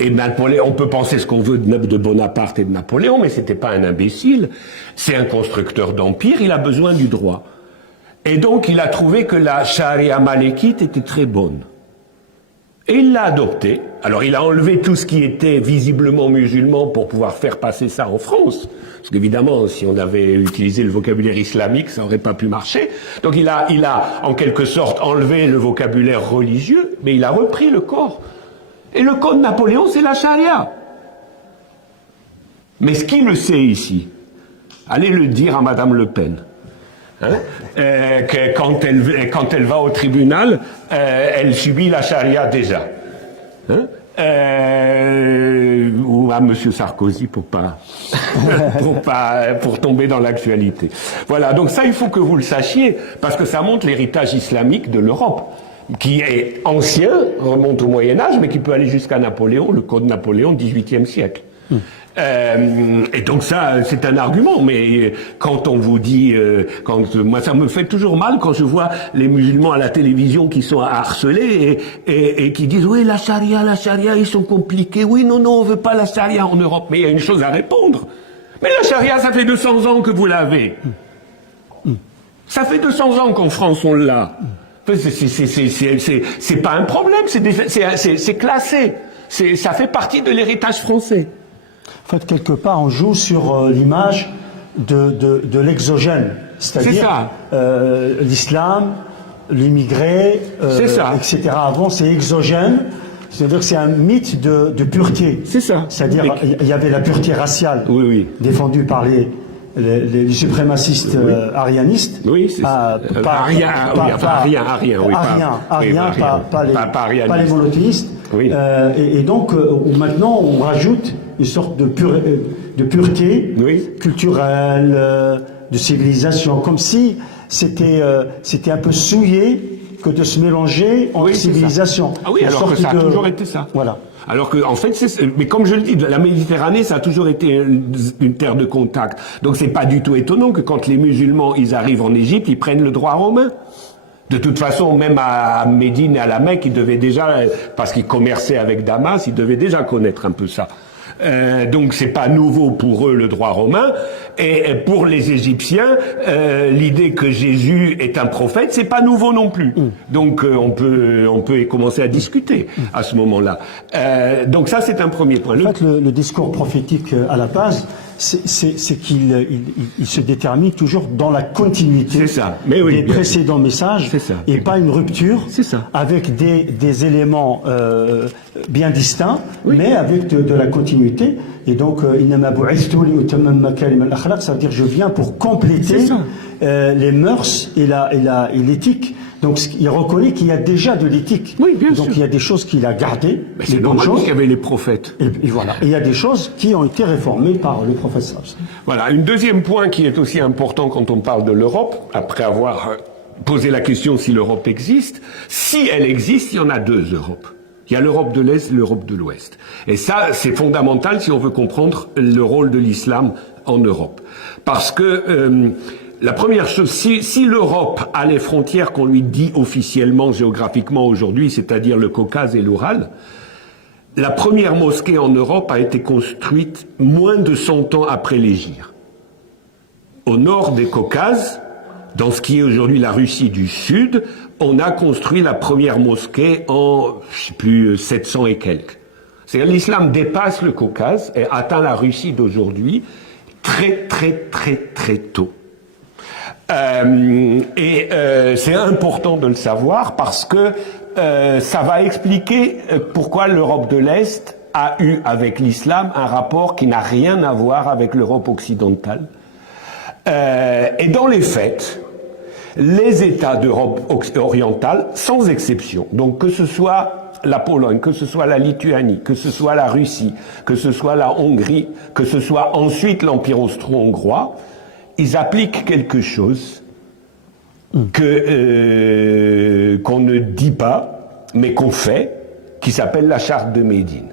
Et Napoléon, on peut penser ce qu'on veut de Bonaparte et de Napoléon, mais c'était pas un imbécile. C'est un constructeur d'empire, il a besoin du droit. Et donc, il a trouvé que la charia malékite était très bonne. Et il l'a adoptée. Alors, il a enlevé tout ce qui était visiblement musulman pour pouvoir faire passer ça en France. Parce qu'évidemment, si on avait utilisé le vocabulaire islamique, ça n'aurait pas pu marcher. Donc il a en quelque sorte enlevé le vocabulaire religieux, mais il a repris le corps. Et le code Napoléon, c'est la charia. Mais ce qui le sait ici, allez le dire à Madame Le Pen. Hein, que quand elle va au tribunal, elle subit la charia déjà. Hein, ou à Monsieur Sarkozy pour tomber dans l'actualité. Voilà, donc ça il faut que vous le sachiez parce que ça montre l'héritage islamique de l'Europe qui est ancien, remonte au Moyen-Âge, mais qui peut aller jusqu'à Napoléon, le code Napoléon, 18e siècle. Et donc ça, c'est un argument, mais quand on vous dit, moi ça me fait toujours mal quand je vois les musulmans à la télévision qui sont harcelés et qui disent oui la charia, ils sont compliqués, oui non, on veut pas la charia en Europe, mais il y a une chose à répondre. Mais la charia, ça fait 200 ans que vous l'avez. Ça fait 200 ans qu'en France on l'a. C'est pas un problème, c'est classé. Ça fait partie de l'héritage français. En fait, quelque part, on joue sur l'image de l'exogène, c'est-à-dire l'islam, l'immigré, etc. Avant, c'est exogène, c'est-à-dire que c'est un mythe de pureté. C'est ça. C'est-à-dire il y avait la pureté raciale défendue par les suprémacistes arianistes. Oui, c'est ça. Pas les monothéistes. Oui. Et donc, maintenant, on rajoute une sorte de pureté culturelle, de civilisation, comme si c'était un peu souillé que de se mélanger entre civilisations. Ah oui, alors que ça a toujours été ça. Voilà. Alors que, en fait, mais comme je le dis, la Méditerranée, ça a toujours été une terre de contact. Donc c'est pas du tout étonnant que quand les musulmans, ils arrivent en Égypte, ils prennent le droit romain. De toute façon, même à Médine et à la Mecque, ils devaient déjà, parce qu'ils commerçaient avec Damas, ils devaient déjà connaître un peu ça. Donc c'est pas nouveau pour eux le droit romain, et pour les Égyptiens l'idée que Jésus est un prophète, c'est pas nouveau non plus. Donc on peut commencer à discuter à ce moment-là. Donc ça c'est un premier point. En fait, le discours prophétique à la base, c'est qu'il se détermine toujours dans la continuité des précédents messages et pas une rupture avec des éléments bien distincts, mais avec de la continuité. Et donc, ça veut dire je viens pour compléter les mœurs et l'éthique. Donc, il reconnaît qu'il y a déjà de l'éthique. Oui, bien sûr. Donc, il y a des choses qu'il a gardées. Mais c'est normal qu'il y avait les prophètes. Et voilà. Et il y a des choses qui ont été réformées par le prophète. Voilà. Un deuxième point qui est aussi important quand on parle de l'Europe, après avoir poser la question si l'Europe existe. Si elle existe, il y en a deux Europes. Il y a l'Europe de l'Est et l'Europe de l'Ouest. Et ça, c'est fondamental si on veut comprendre le rôle de l'islam en Europe. Parce que la première chose, si l'Europe a les frontières qu'on lui dit officiellement, géographiquement aujourd'hui, c'est-à-dire le Caucase et l'Oural, la première mosquée en Europe a été construite moins de 100 ans après l'Hégire. Au nord des Caucases, dans ce qui est aujourd'hui la Russie du Sud, on a construit la première mosquée en, je sais plus, 700 et quelques. C'est-à-dire l'islam dépasse le Caucase et atteint la Russie d'aujourd'hui très tôt. C'est important de le savoir parce que ça va expliquer pourquoi l'Europe de l'Est a eu avec l'islam un rapport qui n'a rien à voir avec l'Europe occidentale. Et dans les faits, les États d'Europe orientale, sans exception, donc que ce soit la Pologne, que ce soit la Lituanie, que ce soit la Russie, que ce soit la Hongrie, que ce soit ensuite l'Empire austro-hongrois, ils appliquent quelque chose qu'on ne dit pas, mais qu'on fait, qui s'appelle la charte de Médine.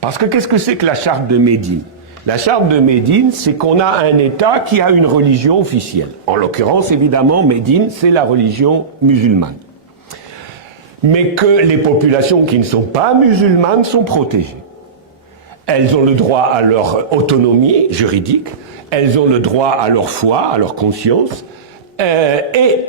Parce que qu'est-ce que c'est que la charte de Médine ? La charte de Médine, c'est qu'on a un État qui a une religion officielle. En l'occurrence, évidemment, Médine, c'est la religion musulmane. Mais que les populations qui ne sont pas musulmanes sont protégées. Elles ont le droit à leur autonomie juridique, elles ont le droit à leur foi, à leur conscience, et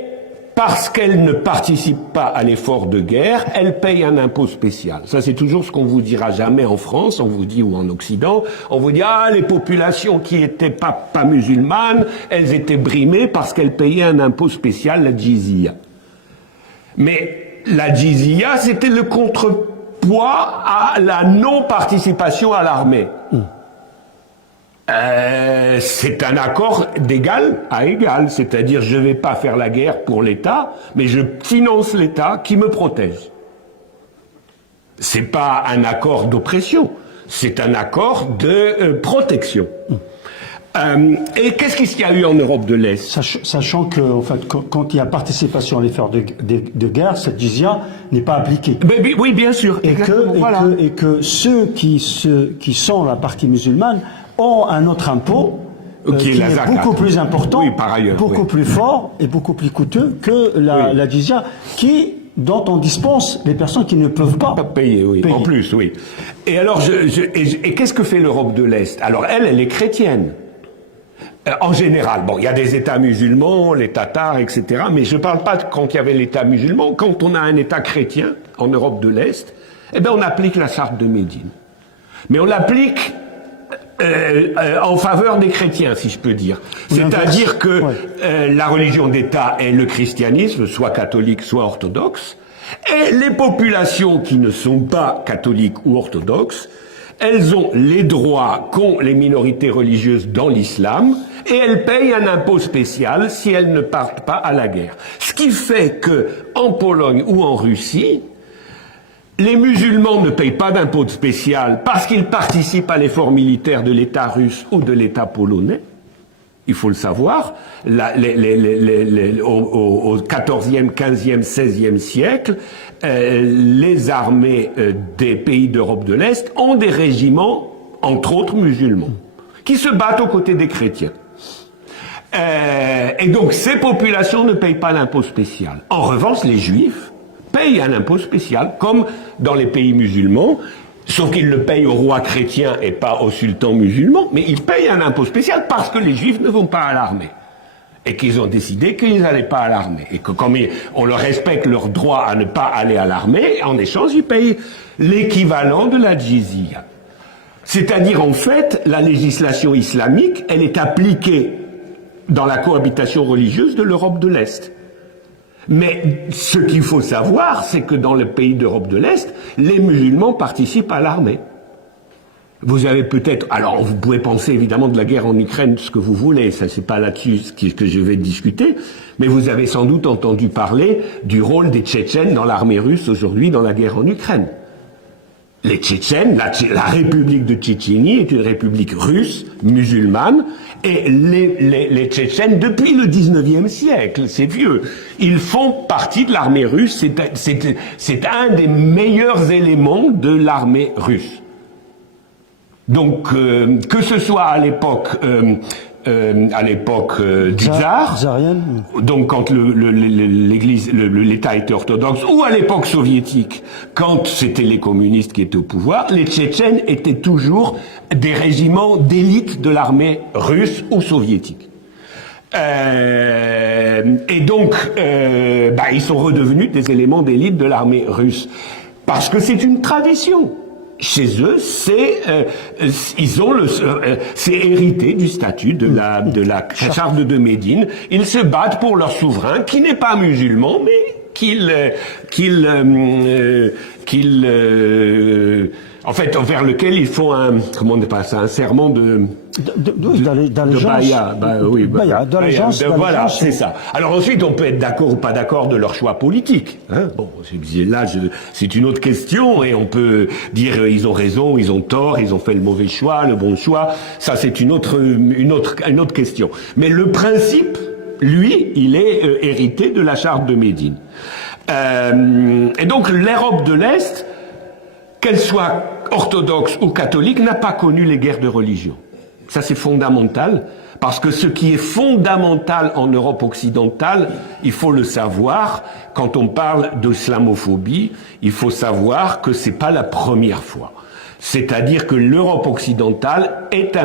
parce qu'elles ne participent pas à l'effort de guerre, elles payent un impôt spécial. Ça, c'est toujours ce qu'on vous dira jamais en France, on vous dit, ou en Occident, on vous dit, ah, les populations qui étaient pas musulmanes, elles étaient brimées parce qu'elles payaient un impôt spécial, la jizya. Mais la jizya, c'était le contrepoids à la non-participation à l'armée. C'est un accord d'égal à égal, c'est-à-dire je ne vais pas faire la guerre pour l'État, mais je finance l'État qui me protège. C'est pas un accord d'oppression, c'est un accord de protection. Et qu'est-ce qu'il y a eu en Europe de l'Est ? Sachant que, en fait, quand il y a participation à l'effort de guerre, cette jizya n'est pas appliquée. Oui, bien sûr. Et que ceux qui sont la partie musulmane ont un autre impôt qui est beaucoup plus important, oui, par ailleurs, beaucoup plus fort et beaucoup plus coûteux que la jizya, dont on dispense les personnes qui ne peuvent pas payer. En plus, oui. Et alors, et qu'est-ce que fait l'Europe de l'Est ? Alors, elle est chrétienne. En général, bon, il y a des États musulmans, les Tatars, etc., mais je ne parle pas de quand il y avait l'État musulman. Quand on a un État chrétien en Europe de l'Est, eh bien, on applique la charte de Médine. Mais on l'applique en faveur des chrétiens, si je peux dire. C'est-à-dire que la religion d'État est le christianisme, soit catholique, soit orthodoxe, et les populations qui ne sont pas catholiques ou orthodoxes, elles ont les droits qu'ont les minorités religieuses dans l'islam, et elles payent un impôt spécial si elles ne partent pas à la guerre. Ce qui fait que, en Pologne ou en Russie, les musulmans ne payent pas d'impôt spécial parce qu'ils participent à l'effort militaire de l'État russe ou de l'État polonais. Il faut le savoir. Au XIVe, XVe, XVIe siècle, les armées des pays d'Europe de l'Est ont des régiments, entre autres musulmans, qui se battent aux côtés des chrétiens. Et donc ces populations ne payent pas d'impôt spécial. En revanche, les juifs payent un impôt spécial, comme dans les pays musulmans, sauf qu'ils le payent au roi chrétien et pas au sultan musulman, mais ils payent un impôt spécial parce que les juifs ne vont pas à l'armée. Et qu'ils ont décidé qu'ils n'allaient pas à l'armée. Et que comme on leur respecte leur droit à ne pas aller à l'armée, en échange, ils payent l'équivalent de la jizya. C'est-à-dire, en fait, la législation islamique, elle est appliquée dans la cohabitation religieuse de l'Europe de l'Est. Mais ce qu'il faut savoir, c'est que dans les pays d'Europe de l'Est, les musulmans participent à l'armée. Vous avez peut-être... Alors, vous pouvez penser évidemment de la guerre en Ukraine, ce que vous voulez, ça c'est pas là-dessus que je vais discuter, mais vous avez sans doute entendu parler du rôle des Tchétchènes dans l'armée russe aujourd'hui dans la guerre en Ukraine. les Tchétchènes, la République de Tchétchénie est une république russe, musulmane, et les Tchétchènes, depuis le 19e siècle, c'est vieux, ils font partie de l'armée russe, c'est un des meilleurs éléments de l'armée russe. Donc, que ce soit à l'époque du tsar, donc quand l'État était orthodoxe, ou à l'époque soviétique, quand c'était les communistes qui étaient au pouvoir, les Tchétchènes étaient toujours des régiments d'élite de l'armée russe ou soviétique. Et donc, ils sont redevenus des éléments d'élite de l'armée russe. Parce que c'est une tradition. Chez eux, c'est hérité du statut de la charte de Médine. Ils se battent pour leur souverain, qui n'est pas musulman, mais envers lequel ils font un serment d'allégeance. D'allégeance. Voilà, c'est ça. Alors ensuite, on peut être d'accord ou pas d'accord de leur choix politique. Hein. Bon, là, c'est une autre question, et on peut dire ils ont raison, ils ont tort, ils ont fait le mauvais choix, le bon choix. Ça, c'est une autre question. Mais le principe, lui, il est hérité de la charte de Médine. Et donc, l'Europe de l'Est, qu'elle soit orthodoxe ou catholique, n'a pas connu les guerres de religion. Ça, c'est fondamental, parce que ce qui est fondamental en Europe occidentale, il faut le savoir, quand on parle d'islamophobie, il faut savoir que c'est pas la première fois. C'est-à-dire que l'Europe occidentale est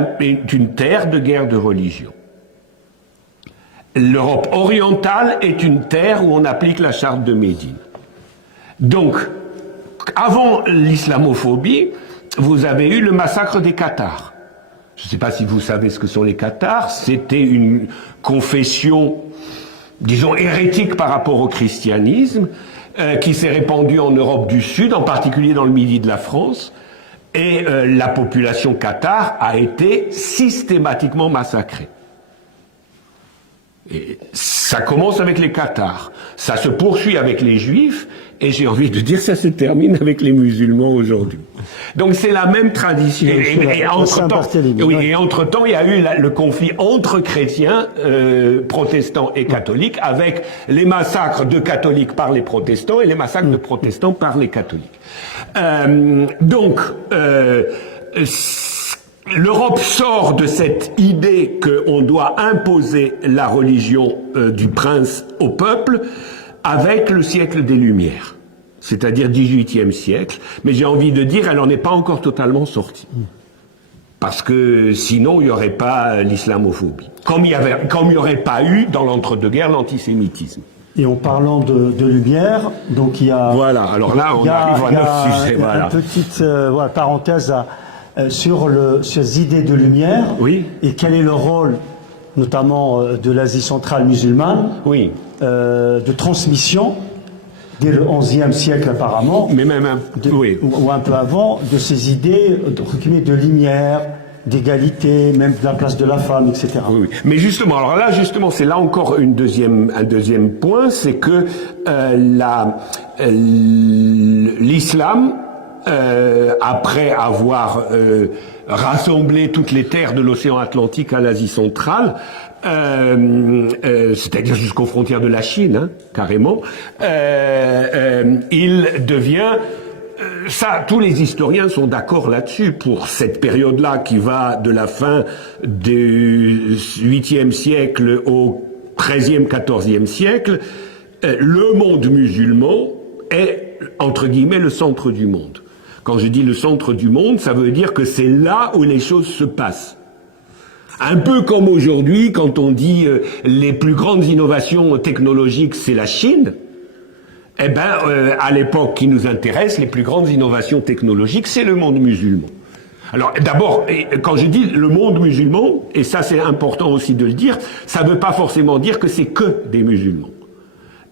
une terre de guerre de religion. L'Europe orientale est une terre où on applique la charte de Médine. Donc, avant l'islamophobie, vous avez eu le massacre des Cathares. Je ne sais pas si vous savez ce que sont les Cathares. C'était une confession, disons, hérétique par rapport au christianisme, qui s'est répandue en Europe du Sud, en particulier dans le midi de la France. Et la population cathare a été systématiquement massacrée. Et ça commence avec les Cathares, ça se poursuit avec les Juifs, et j'ai envie de dire ça se termine avec les musulmans aujourd'hui. Donc c'est la même tradition. Et entre-temps, il y a eu le conflit entre chrétiens, protestants et catholiques, avec les massacres de catholiques par les protestants et les massacres de protestants par les catholiques. L'Europe sort de cette idée qu'on doit imposer la religion du prince au peuple avec le siècle des Lumières, c'est-à-dire 18e siècle, mais j'ai envie de dire, elle n'en est pas encore totalement sortie. Parce que sinon, il n'y aurait pas l'islamophobie. Comme il n'y aurait pas eu, dans l'entre-deux-guerres, l'antisémitisme. Et en parlant de Lumière, donc il y a... Voilà, alors là, on arrive à notre sujet. Une petite parenthèse sur ces idées de lumière, oui. Et quel est le rôle, notamment de l'Asie centrale musulmane, oui. De transmission, dès le XIe siècle apparemment, mais même ou un peu avant, de ces idées de lumière, d'égalité, même de la place de la femme, etc. Oui. Mais justement, alors là, c'est là encore un deuxième point, c'est que l'islam, après avoir rassemblé toutes les terres de l'océan Atlantique à l'Asie centrale, c'est-à-dire jusqu'aux frontières de la Chine, hein, carrément, il devient... Ça, tous les historiens sont d'accord là-dessus, pour cette période-là qui va de la fin du 8e siècle au 13e, 14e siècle, le monde musulman est, entre guillemets, le centre du monde. Quand je dis le centre du monde, ça veut dire que c'est là où les choses se passent. Un peu comme aujourd'hui, quand on dit les plus grandes innovations technologiques, c'est la Chine. Eh ben, à l'époque qui nous intéresse, les plus grandes innovations technologiques, c'est le monde musulman. Alors, d'abord, quand je dis le monde musulman, et ça c'est important aussi de le dire, ça ne veut pas forcément dire que c'est que des musulmans.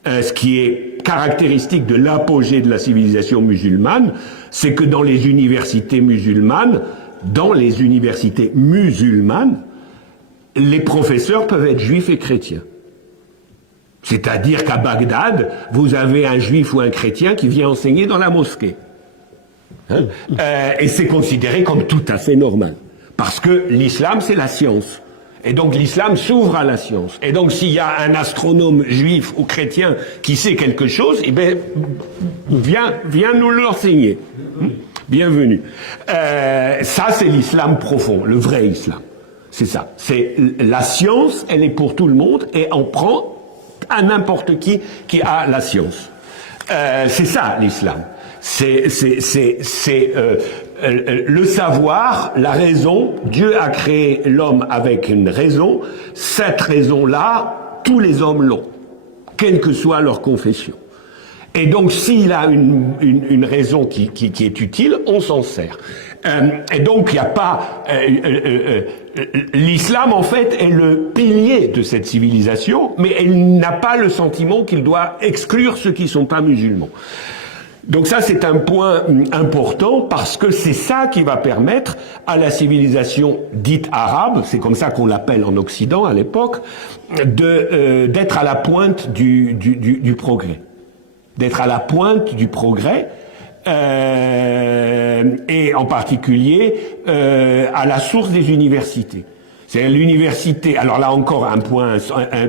Ce qui est caractéristique de l'apogée de la civilisation musulmane, c'est que dans les universités musulmanes, les professeurs peuvent être juifs et chrétiens. C'est-à-dire qu'à Bagdad, vous avez un juif ou un chrétien qui vient enseigner dans la mosquée. Hein. Et c'est considéré comme tout à fait normal. Parce que l'islam, c'est la science. Et donc l'islam s'ouvre à la science. Et donc s'il y a un astronome juif ou chrétien qui sait quelque chose, eh ben, viens nous l'enseigner. Bienvenue. Ça, c'est l'islam profond, le vrai islam. C'est ça. C'est la science, elle est pour tout le monde et on prend à n'importe qui a la science. C'est ça l'islam. C'est le savoir, la raison. Dieu a créé l'homme avec une raison. Cette raison-là, tous les hommes l'ont, quelle que soit leur confession. Et donc, s'il a une raison qui est utile, on s'en sert. Et donc, il n'y a pas... l'islam, en fait, est le pilier de cette civilisation, mais elle n'a pas le sentiment qu'il doit exclure ceux qui ne sont pas musulmans. Donc ça, c'est un point important parce que c'est ça qui va permettre à la civilisation dite arabe, c'est comme ça qu'on l'appelle en Occident à l'époque, d'être à la pointe du progrès. D'être à la pointe du progrès, et en particulier à la source des universités. C'est l'université, alors là encore un point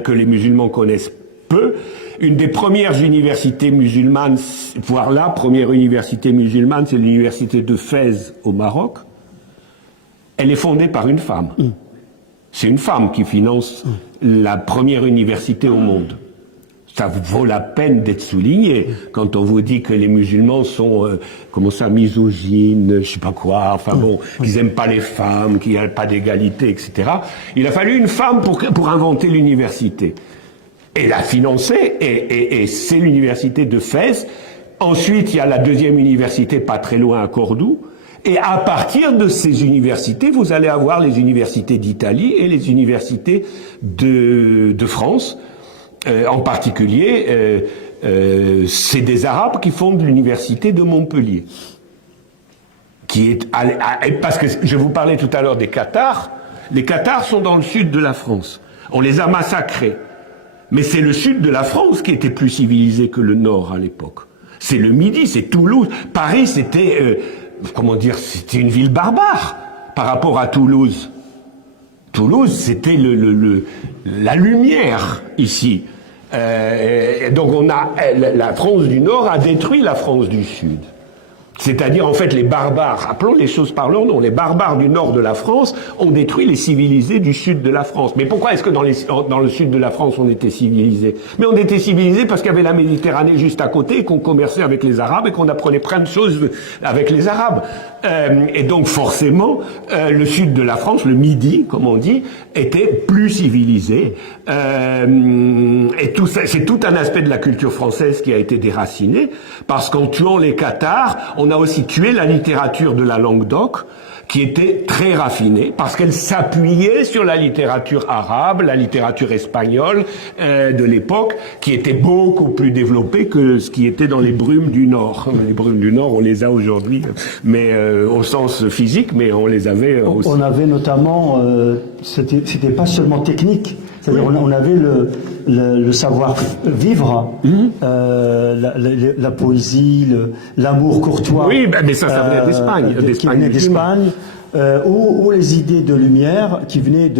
que les musulmans connaissent peu, une des premières universités musulmanes, voire la première université musulmane, c'est l'université de Fès au Maroc. Elle est fondée par une femme. C'est une femme qui finance la première université au monde. Ça vaut la peine d'être souligné quand on vous dit que les musulmans sont, comment ça, misogynes, je sais pas quoi, enfin bon, qu'ils aiment pas les femmes, qu'il n'y a pas d'égalité, etc. Il a fallu une femme pour inventer l'université. Et la financer, et c'est l'université de Fès. Ensuite, il y a la deuxième université pas très loin à Cordoue. Et à partir de ces universités, vous allez avoir les universités d'Italie et les universités de France. En particulier, c'est des Arabes qui fondent l'université de Montpellier. Qui est, parce que je vous parlais tout à l'heure des Cathares. Les Cathares sont dans le sud de la France. On les a massacrés. Mais c'est le sud de la France qui était plus civilisé que le nord à l'époque. C'est le Midi, c'est Toulouse. Paris, c'était, comment dire, c'était une ville barbare par rapport à Toulouse. Toulouse, c'était la lumière ici. Donc la France du Nord a détruit la France du Sud. C'est-à-dire, en fait, les barbares, appelons les choses par leur nom, les barbares du nord de la France ont détruit les civilisés du sud de la France. Mais pourquoi est-ce que dans le sud de la France, on était civilisés? Mais on était civilisés parce qu'il y avait la Méditerranée juste à côté, et qu'on commerçait avec les Arabes et qu'on apprenait plein de choses avec les Arabes. Et donc, forcément, le sud de la France, le Midi, comme on dit, était plus civilisé. Et tout ça, c'est tout un aspect de la culture française qui a été déraciné, parce qu'en tuant les Cathares, on a aussi tué la littérature de la Languedoc, qui était très raffinée, parce qu'elle s'appuyait sur la littérature arabe, la littérature espagnole de l'époque, qui était beaucoup plus développée que ce qui était dans les brumes du Nord. Les brumes du Nord, on les a aujourd'hui, mais au sens physique, mais on les avait aussi. On avait notamment, c'était pas seulement technique, c'est-à-dire on avait le savoir-vivre, la poésie, l'amour courtois. Oui, mais ça venait d'Espagne. Qui venait d'Espagne, ou les idées de lumière qui venaient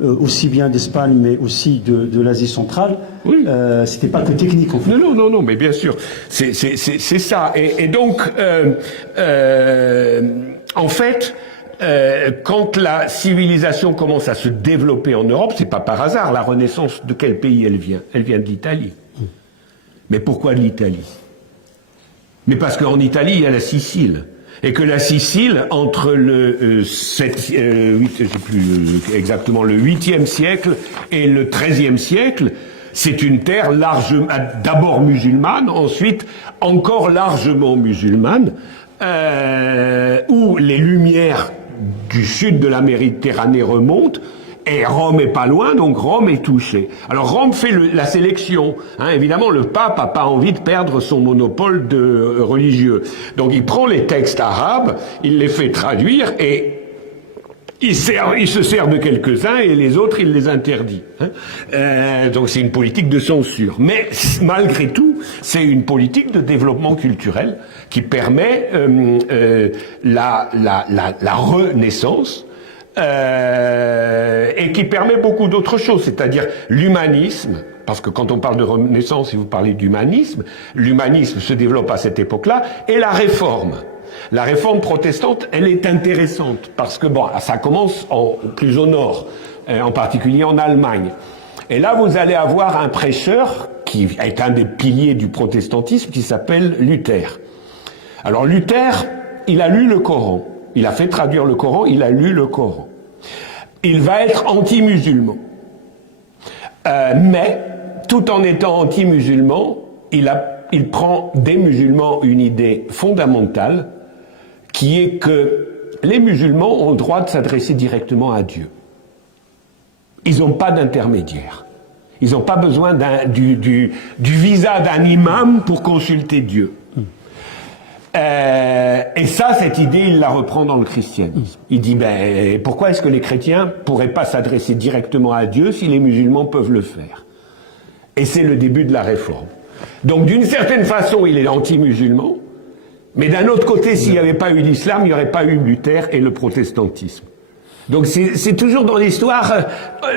aussi bien d'Espagne, mais aussi de l'Asie centrale. Oui. C'était pas que technique, en fait. Non, mais bien sûr. C'est ça. Et donc, en fait, quand la civilisation commence à se développer en Europe, c'est pas par hasard. La Renaissance, de quel pays elle vient? Elle vient de l'Italie. Mais pourquoi de l'Italie? Mais parce qu'en Italie, il y a la Sicile. Et que la Sicile, entre le 7, 8, je sais plus exactement, le 8e siècle et le 13e siècle, c'est une terre d'abord musulmane, ensuite encore largement musulmane, où les lumières du sud de la Méditerranée remontent, et Rome est pas loin, donc Rome est touchée. Alors Rome fait la sélection. Évidemment, le pape a pas envie de perdre son monopole de religieux. Donc il prend les textes arabes, il les fait traduire, et Il se sert de quelques-uns et les autres, il les interdit. Donc c'est une politique de censure. Mais malgré tout, c'est une politique de développement culturel qui permet la renaissance et qui permet beaucoup d'autres choses, c'est-à-dire l'humanisme. Parce que quand on parle de renaissance et vous parlez d'humanisme, l'humanisme se développe à cette époque-là, et la réforme. La réforme protestante, elle est intéressante parce que bon, ça commence plus au nord, en particulier en Allemagne. Et là, vous allez avoir un prêcheur qui est un des piliers du protestantisme qui s'appelle Luther. Alors Luther, il a lu le Coran. Il a fait traduire le Coran, il a lu le Coran. Il va être anti-musulman. Mais, tout en étant anti-musulman, il prend des musulmans une idée fondamentale qui est que les musulmans ont le droit de s'adresser directement à Dieu. Ils n'ont pas d'intermédiaire. Ils n'ont pas besoin du visa d'un imam pour consulter Dieu. Et ça, cette idée, il la reprend dans le christianisme. Il dit, pourquoi est-ce que les chrétiens pourraient pas s'adresser directement à Dieu si les musulmans peuvent le faire? Et c'est le début de la réforme. Donc, d'une certaine façon, il est anti-musulman, mais d'un autre côté, s'il n'y avait pas eu l'islam, il n'y aurait pas eu Luther et le protestantisme. Donc c'est toujours dans l'histoire,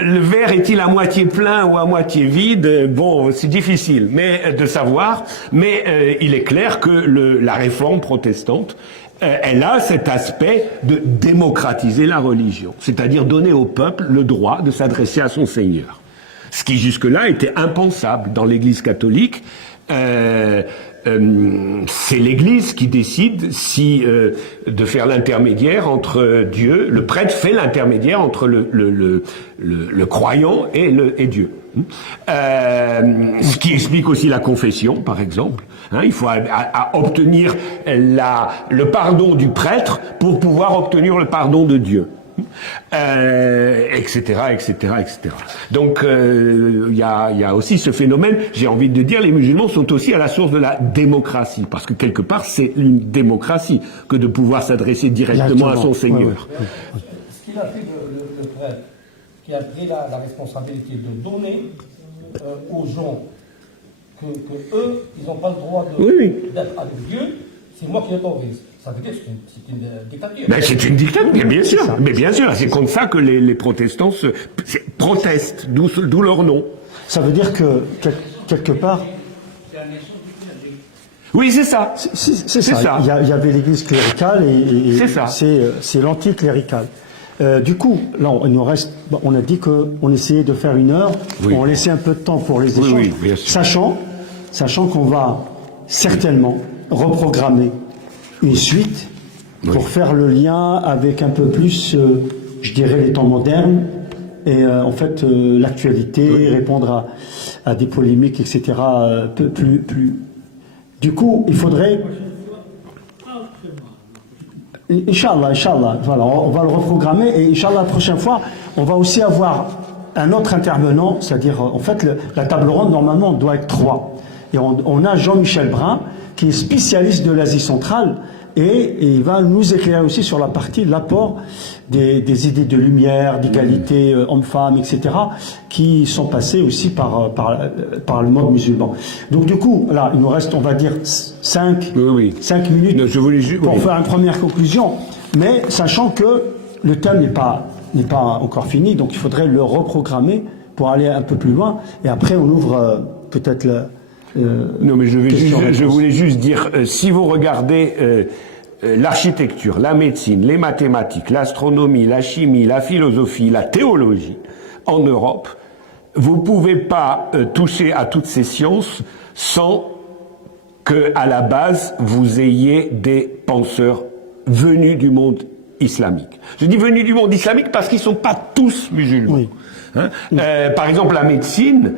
le verre est-il à moitié plein ou à moitié vide? Bon, c'est difficile de savoir, mais il est clair que la réforme protestante, elle a cet aspect de démocratiser la religion, c'est-à-dire donner au peuple le droit de s'adresser à son Seigneur. Ce qui jusque-là était impensable dans l'Église catholique. C'est l'Église qui décide si de faire l'intermédiaire entre Dieu. Le prêtre fait l'intermédiaire entre le croyant et Dieu. Ce qui explique aussi la confession, par exemple. Il faut obtenir le pardon du prêtre pour pouvoir obtenir le pardon de Dieu. Etc., etc., etc. Donc, il y a aussi ce phénomène, j'ai envie de dire, les musulmans sont aussi à la source de la démocratie, parce que quelque part, c'est une démocratie que de pouvoir s'adresser directement à son Seigneur. Ce qu'il a fait le prêtre, qui a pris la responsabilité de donner aux gens que eux, ils n'ont pas le droit d'être avec Dieu, c'est moi qui l'autorise. Ça veut dire que c'est une dictature. Ben, c'est une dictature, bien sûr. Mais bien sûr, c'est comme ça que les protestants protestent, d'où leur nom. Ça veut dire que, quelque part... Oui, c'est ça. C'est ça. Il y avait l'église cléricale et c'est l'anticlérical. Du coup, là, il nous reste, on a dit qu'on essayait de faire 1 heure, on laissait un peu de temps pour les échanges, sachant qu'on va certainement reprogrammer une suite pour faire le lien avec un peu plus, je dirais, les temps modernes et en fait l'actualité, répondre à des polémiques, etc. Plus. Du coup, il faudrait... Inch'Allah, voilà, on va le reprogrammer et Inch'Allah, la prochaine fois, on va aussi avoir un autre intervenant, c'est-à-dire, en fait, la table ronde, normalement, doit être 3. Et on a Jean-Michel Brun, qui est spécialiste de l'Asie centrale, et il va nous éclairer aussi sur la partie de l'apport des idées de lumière, d'égalité homme-femme, etc., qui sont passées aussi par le monde musulman. Donc du coup, là, il nous reste, on va dire, 5 minutes pour faire une première conclusion, mais sachant que le thème n'est pas encore fini, donc il faudrait le reprogrammer pour aller un peu plus loin, et après on ouvre peut-être non, mais je voulais juste dire, si vous regardez l'architecture, la médecine, les mathématiques, l'astronomie, la chimie, la philosophie, la théologie en Europe, vous pouvez pas toucher à toutes ces sciences sans que, à la base, vous ayez des penseurs venus du monde islamique. Je dis venus du monde islamique parce qu'ils sont pas tous musulmans. Par exemple, la médecine.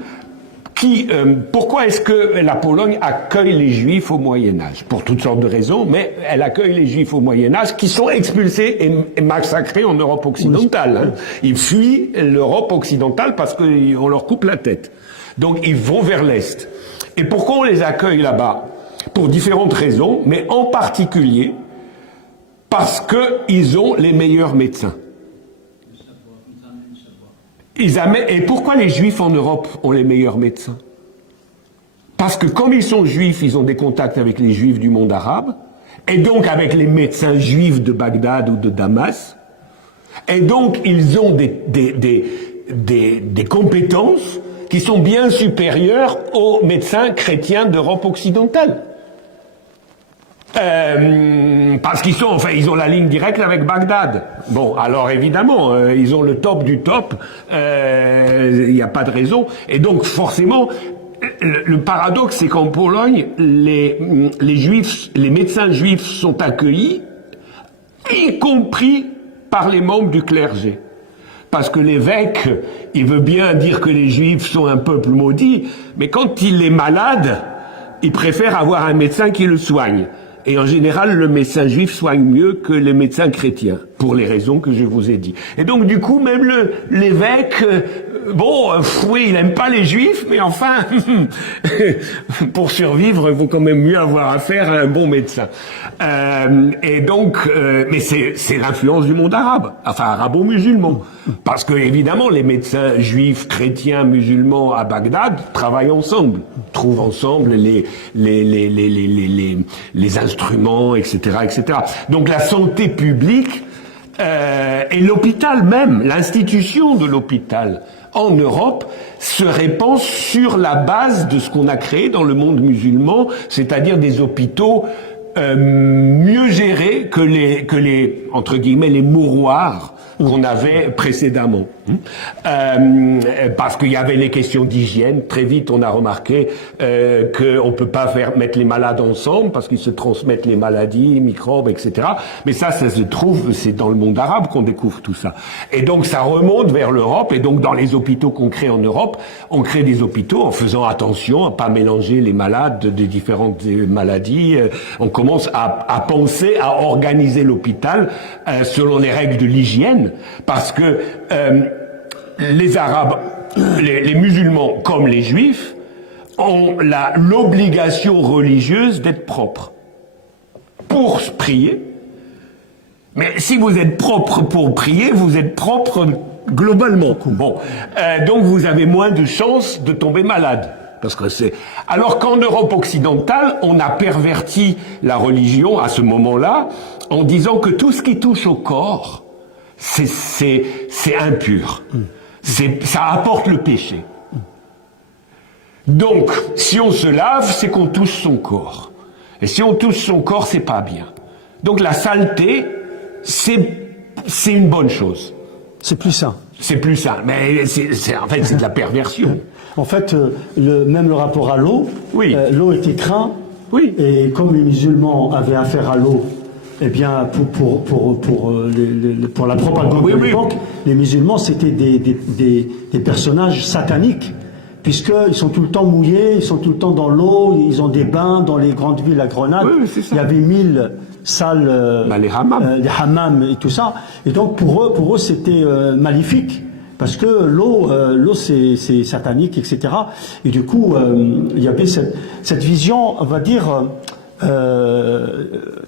Pourquoi est-ce que la Pologne accueille les Juifs au Moyen-Âge? Pour toutes sortes de raisons, mais elle accueille les Juifs au Moyen-Âge qui sont expulsés et massacrés en Europe occidentale. Ils fuient l'Europe occidentale parce qu'on leur coupe la tête. Donc ils vont vers l'Est. Et pourquoi on les accueille là-bas? Pour différentes raisons, mais en particulier parce qu'ils ont les meilleurs médecins. Et pourquoi les Juifs en Europe ont les meilleurs médecins? Parce que comme ils sont Juifs, ils ont des contacts avec les Juifs du monde arabe, et donc avec les médecins juifs de Bagdad ou de Damas, et donc ils ont des compétences qui sont bien supérieures aux médecins chrétiens d'Europe occidentale. Parce qu'ils ils ont la ligne directe avec Bagdad. Bon, alors évidemment, ils ont le top du top. Il n'y a pas de raison. Et donc, forcément, le paradoxe, c'est qu'en Pologne, les médecins juifs sont accueillis, y compris par les membres du clergé. Parce que l'évêque, il veut bien dire que les Juifs sont un peuple maudit, mais quand il est malade, il préfère avoir un médecin qui le soigne. Et en général, le médecin juif soigne mieux que les médecins chrétiens, pour les raisons que je vous ai dit. Et donc, du coup, même l'évêque, oui, il n'aime pas les juifs, mais enfin, pour survivre, il vaut quand même mieux avoir affaire à un bon médecin. Et donc, mais c'est l'influence du monde arabe, enfin arabo-musulman. Parce que, évidemment, les médecins juifs, chrétiens, musulmans à Bagdad travaillent ensemble, trouvent ensemble les instruments, etc., etc. Donc la santé publique et l'hôpital même, l'institution de l'hôpital en Europe se répand sur la base de ce qu'on a créé dans le monde musulman, c'est-à-dire des hôpitaux mieux gérés que les entre guillemets les mouroirs qu'on avait précédemment. Parce qu'il y avait les questions d'hygiène. Très vite, on a remarqué qu'on peut pas mettre les malades ensemble parce qu'ils se transmettent les maladies, microbes, etc. Mais ça se trouve, c'est dans le monde arabe qu'on découvre tout ça. Et donc, ça remonte vers l'Europe. Et donc, dans les hôpitaux qu'on crée en Europe, on crée des hôpitaux en faisant attention à pas mélanger les malades des différentes maladies. On commence à penser, à organiser l'hôpital selon les règles de l'hygiène. Parce que les Arabes, les musulmans comme les Juifs, ont l'obligation religieuse d'être propres pour prier. Mais si vous êtes propre pour prier, vous êtes propre globalement. Bon, donc vous avez moins de chances de tomber malade. Parce que alors qu'en Europe occidentale, on a perverti la religion à ce moment-là en disant que tout ce qui touche au corps, c'est impur. Ça apporte le péché. Donc, si on se lave, c'est qu'on touche son corps. Et si on touche son corps, c'est pas bien. Donc la saleté, c'est une bonne chose. C'est plus sain. C'est plus sain. Mais en fait, c'est de la perversion. En fait, même le rapport à l'eau, oui. L'eau était crainte. Oui. Et comme les musulmans avaient affaire à l'eau, eh bien, pour la propagande de l'époque, les musulmans, c'était des personnages sataniques, puisqu'ils sont tout le temps mouillés, ils sont tout le temps dans l'eau, ils ont des bains dans les grandes villes à Grenade. Oui, c'est ça. Il y avait 1000 salles, les hammams. les hammams et tout ça. Et donc, pour eux c'était maléfique. Parce que l'eau, c'est satanique, etc. Et du coup, il y avait cette vision, on va dire,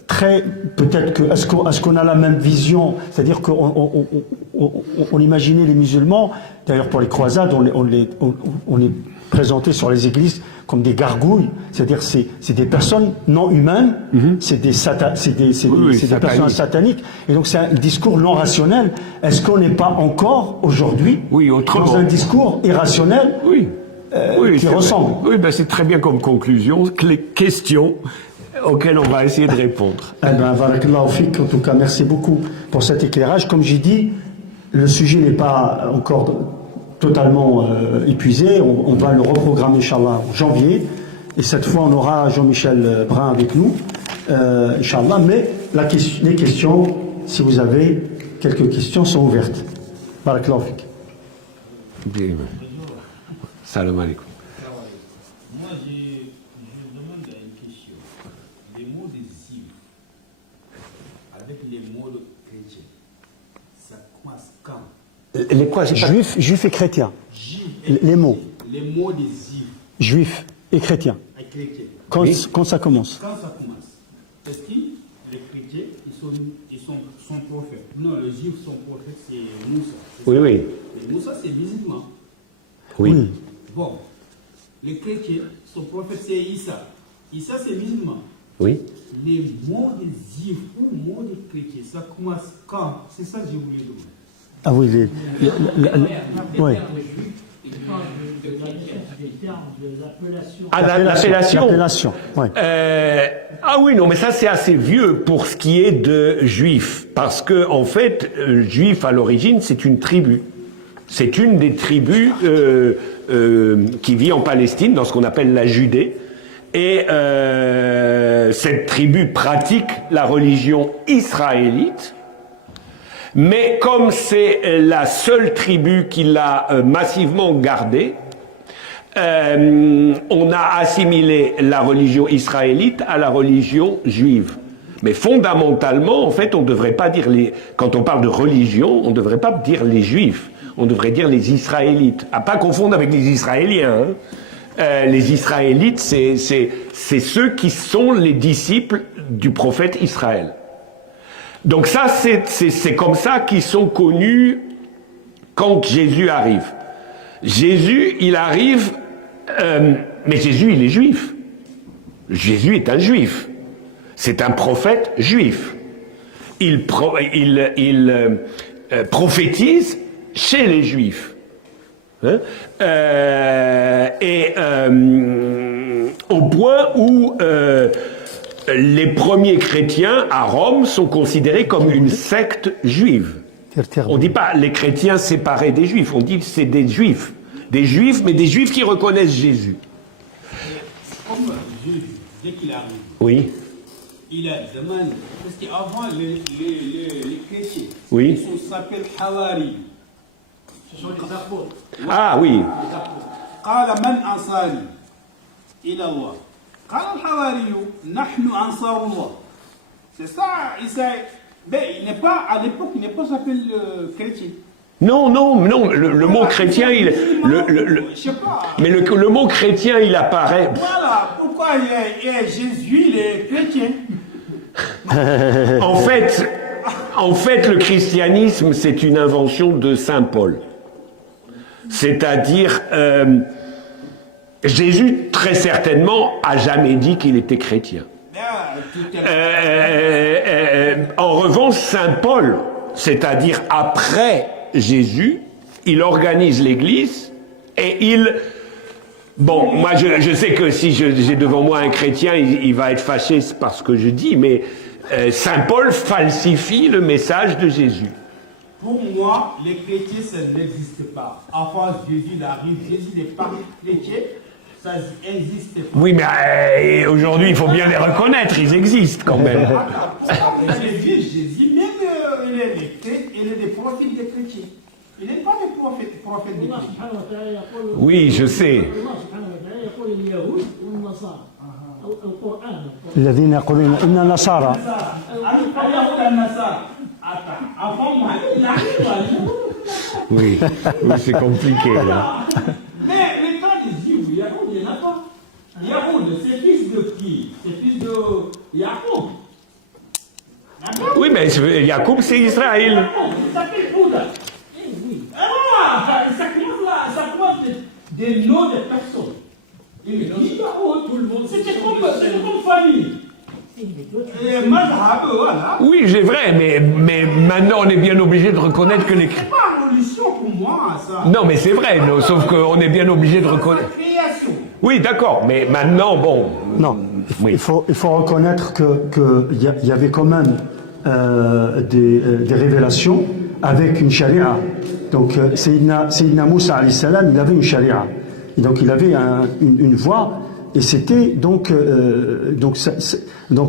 très, peut-être que, est-ce qu'on a la même vision, c'est-à-dire qu'on imaginait les musulmans, d'ailleurs pour les croisades, on les présentait sur les églises comme des gargouilles, c'est-à-dire c'est des personnes non humaines, c'est des personnes sataniques, et donc c'est un discours non rationnel. Est-ce qu'on n'est pas encore aujourd'hui dans un discours irrationnel qui ressemble? Oui, ben c'est très bien comme conclusion, les questions auxquelles on va essayer de répondre. Eh ben, barakallahu fik, en tout cas, merci beaucoup pour cet éclairage. Comme j'ai dit, le sujet n'est pas encore totalement épuisé. On va le reprogrammer, Inch'Allah, en janvier. Et cette fois, on aura Jean-Michel Brun avec nous, Inch'Allah. Mais les questions, si vous avez quelques questions, sont ouvertes. Barakallahu fik. Salam alaikum. Moi, je demande une question. Les mots des juifs avec les mots chrétiens, ça commence quand? Les quoi? Juifs et chrétiens. Les mots. Les mots des juifs. Juifs et chrétiens. Et chrétiens. Quand ça commence? Quand ça commence? Est-ce que les chrétiens, ils sont prophètes. Non, les juifs sont prophètes, c'est Moussa. Oui, oui. Mais Moussa, c'est musulman. Oui. Bon, les chrétiens, son prophète, c'est Issa. Issa, c'est musulman. Oui. Les mots des juifs ou les mots des chrétiens, ça commence quand? C'est ça que je voulais demander. Ah oui, ouais. Ah, l'appellation. L'appellation, ouais. Ah oui, non, mais ça c'est assez vieux pour ce qui est de juif, parce que en fait, juif à l'origine, c'est une tribu. C'est une des tribus qui vit en Palestine, dans ce qu'on appelle la Judée. Et cette tribu pratique la religion israélite. Mais comme c'est la seule tribu qui l'a massivement gardée, on a assimilé la religion israélite à la religion juive. Mais fondamentalement, en fait, on ne devrait pas dire quand on parle de religion, on ne devrait pas dire les juifs. On devrait dire les israélites. À pas confondre avec les israéliens. Les israélites, c'est ceux qui sont les disciples du prophète Israël. Donc ça, c'est comme ça qu'ils sont connus quand Jésus arrive. Jésus, il arrive, mais Jésus, il est juif. Jésus est un juif. C'est un prophète juif. Il prophétise chez les juifs. Hein? Au point où les premiers chrétiens à Rome sont considérés comme une secte juive. On ne dit pas les chrétiens séparés des juifs, on dit c'est des juifs, mais des juifs qui reconnaissent Jésus. Comme Jésus, dès qu'il arrive, Oui. il a demandé, parce qu'avant les chrétiens, Oui. ils s'appellent Hawari. Ce sont les apôtres. Ah oui. قال من أنصاري إلى الله قال الحواري نحن أنصار الله. C'est ça, mais il n'est pas, à l'époque, il n'est pas s'appelle chrétien. Non, le mot chrétien, Je sais pas. mais le mot chrétien, il apparaît. Voilà, pourquoi Jésus, il est chrétien. En fait, le christianisme, c'est une invention de saint Paul. C'est-à-dire, Jésus, très certainement, a jamais dit qu'il était chrétien. En revanche, saint Paul, c'est-à-dire après Jésus, il organise l'Église et il... Bon, moi je sais que si j'ai devant moi un chrétien, il va être fâché par ce que je dis, mais saint Paul falsifie le message de Jésus. Pour moi, les chrétiens, ça n'existe pas. Enfin, Jésus il arrive, Jésus n'est pas chrétien, ça n'existe pas. Oui, mais aujourd'hui, il faut bien les reconnaître, ils existent quand même. Jésus, même il est des prophètes des chrétiens. Il n'est pas des prophètes des chrétiens. Oui, je sais. الذين يقولون إننا نصارى. Oui, c'est compliqué là. Mais le temps des Juifs, Yacoub, il n'y en a pas. Yacoub, c'est fils de qui? C'est fils de Yacoub. Oui, mais Jacob, c'est Israël. Il s'appelle Bouddha. Ah, ça commence des noms de personnes. Il dit Yacoub, tout le monde. C'était comme famille. Et Mazhab, voilà. Oui, c'est vrai, mais maintenant on est bien obligé de reconnaître que les... C'est pas une révolution pour moi, ça. Non, mais c'est vrai, sauf qu'on est bien obligé de reconnaître... C'est la création. Oui, d'accord, mais maintenant, bon... Non, Oui. il faut reconnaître qu'il y avait quand même des révélations avec une charia. Donc, Sayyidina Moussa alayhi salam, il avait une charia. Et donc, il avait une voie, et c'était donc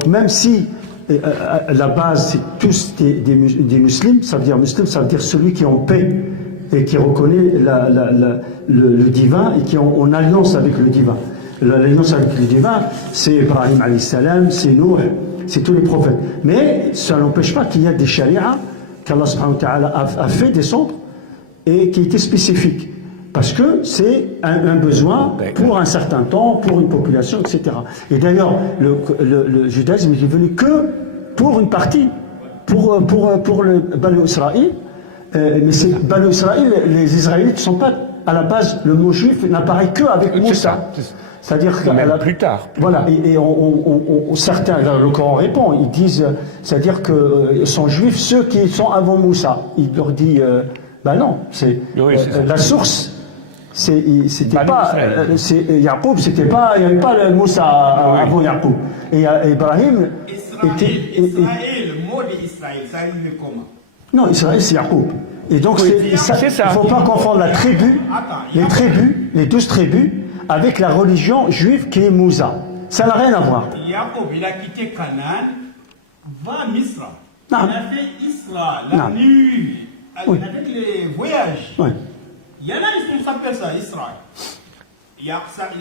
même si à la base c'est tous des musulmans, ça veut dire celui qui est en paix et qui reconnaît le divin et qui est en alliance avec le divin. L'alliance avec le divin, c'est Ibrahim alayhi salam, c'est Nuh, c'est tous les prophètes. Mais ça n'empêche pas qu'il y a des shari'as qu'Allah subhanahu wa ta'ala a fait descendre et qui étaient spécifiques. Parce que c'est un besoin pour un certain temps, pour une population, etc. Et d'ailleurs, le judaïsme n'est venu que pour une partie, pour le Banu Israël. Mais c'est Banu Israël, les Israélites ne sont pas, à la base, le mot juif n'apparaît que avec Moussa. C'est-à-dire que même plus tard. Voilà, et certains, le Coran répond, ils disent, c'est-à-dire que sont juifs ceux qui sont avant Moussa. Il leur dit, non, c'est la source. C'était pas, Yacoub, c'était pas, il n'y avait pas le Moussa avant Yacoub. Et Ibrahim était. Israël, le mot d'Israël, ça arrive comment? Non, Israël, c'est Yacoub. Et donc, il ne faut pas confondre la tribu, les 12 tribus, avec la religion juive qui est Moussa. Ça n'a rien à voir. Jacob, il a quitté Canaan, va à Misra. Non. Il a fait Isra, la nuit, avec les voyages. Oui. Il y en a qui s'appellent ça, Israël.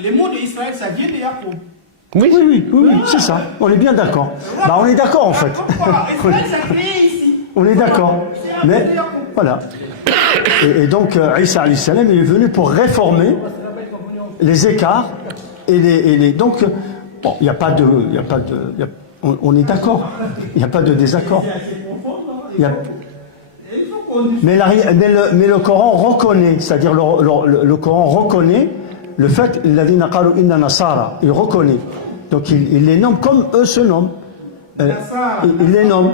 Les mots d'Israël, ça vient de Jacob. Oui, c'est ça. On est bien d'accord. On est d'accord en fait. Israël, ça crée ici. On est d'accord. Mais voilà. Et donc, Isa alayhi salam, il est venu pour réformer les écarts et les donc bon, il n'y a pas de, on est d'accord. Il n'y a pas de désaccord. Mais le Coran reconnaît, c'est-à-dire le Coran reconnaît le fait, il reconnaît. Donc il les nomme comme eux se nomment. Il les nomme.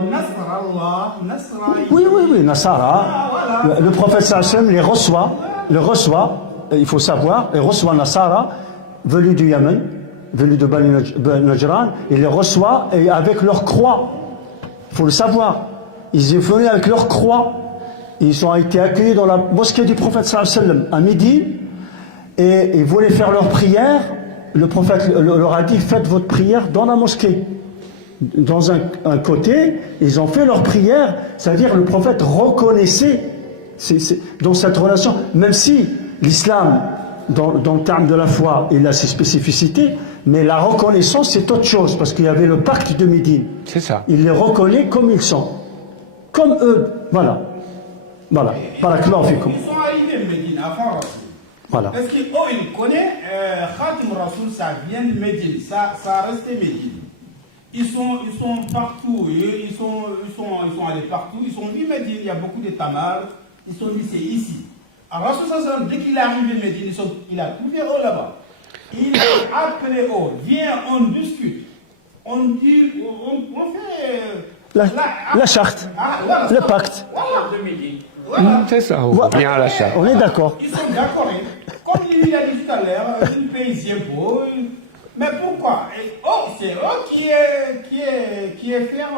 Oui, Nasara. Le prophète sallam les reçoit, il faut savoir, il reçoit Nasara, venu du Yémen, venu de Bani Najran, il les reçoit et avec leur croix. Il faut le savoir. Ils sont venus avec leur croix. Ils ont été accueillis dans la mosquée du prophète sallam à midi et ils voulaient faire leur prière. Le prophète leur a dit, faites votre prière dans la mosquée. Dans un côté, ils ont fait leur prière, c'est-à-dire le prophète reconnaissait dans cette relation, même si l'islam, dans le terme de la foi, il a ses spécificités, mais la reconnaissance c'est autre chose, parce qu'il y avait le pacte de Médine. C'est ça. Il les reconnaît comme ils sont. Comme eux. Voilà. Barakallahu fikum. Ils sont arrivés à Médine avant Rasoul. Voilà. Parce qu'ils connaissent Khatim Rasoul, ça vient de Médine, ça a resté Médine. Ils sont partout, ils sont allés partout, ils sont venus à Médine, il y a beaucoup de tamars, ils sont dit c'est ici. Alors Rasoul, dès qu'il est arrivé à Médine, il a trouvé eux là-bas. Il a appelé eux, viens, on discute. On dit, on fait la charte, le pacte. Voilà. C'est ça, on revient à la charte. On est d'accord. Ils sont d'accord. Comme il a dit tout à l'heure, un pays beau. Mais pourquoi? C'est eux qui est faire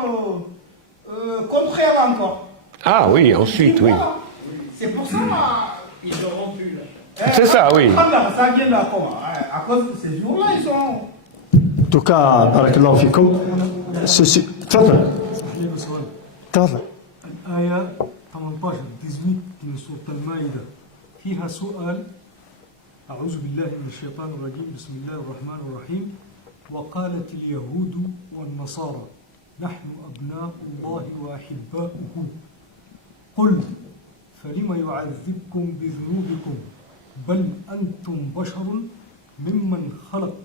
contraire encore. Ah oui, ensuite, oui. C'est pour ça ils auront pu. C'est ça, oui. Ça vient là comment? À cause de ces jours-là, ils sont. En tout cas, barakallahu fikum. تفضل. تفضل. الآية 18 من سورة المائدة فيها سؤال. أعوذ بالله من الشيطان الرجيم. بسم الله الرحمن الرحيم. وقالت اليهود والنصارى نحن أبناء الله وأحباؤه قل فلم يعذبكم بذنوبكم بل أنتم بشر ممن خلق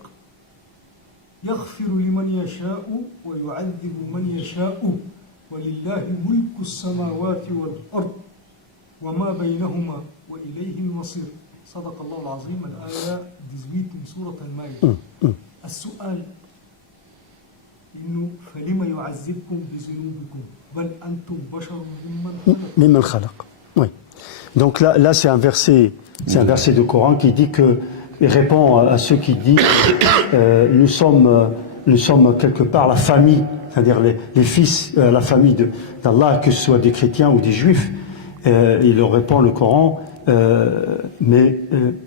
يغفر لمن يشاء ويعذب من يشاء ولله ملك السماوات والأرض وما بينهما وإليه المصير. صدق الله العظيم. الآية 18 من سورة المائدة. السؤال إنه فلما يعذبكم بذنوبكم بل أنتم بشر ممن خلق. Oui. Donc là c'est un verset du Coran qui dit que il répond à ceux qui disent nous sommes quelque part la famille, c'est-à-dire les fils, la famille d'Allah, que ce soit des chrétiens ou des juifs. Il leur répond le Coran, mais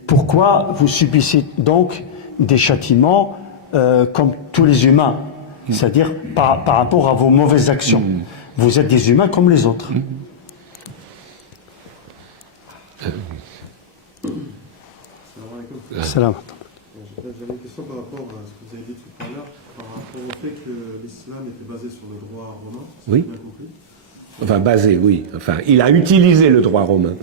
pourquoi vous subissez donc des châtiments comme tous les humains, c'est-à-dire par rapport à vos mauvaises actions. Vous êtes des humains comme les autres. Salam. J'avais une question par rapport à ce que vous avez dit tout à l'heure, par rapport au fait que l'islam était basé sur le droit romain, si Oui. j'ai bien compris. Enfin, basé, oui. Enfin, il a utilisé le droit romain.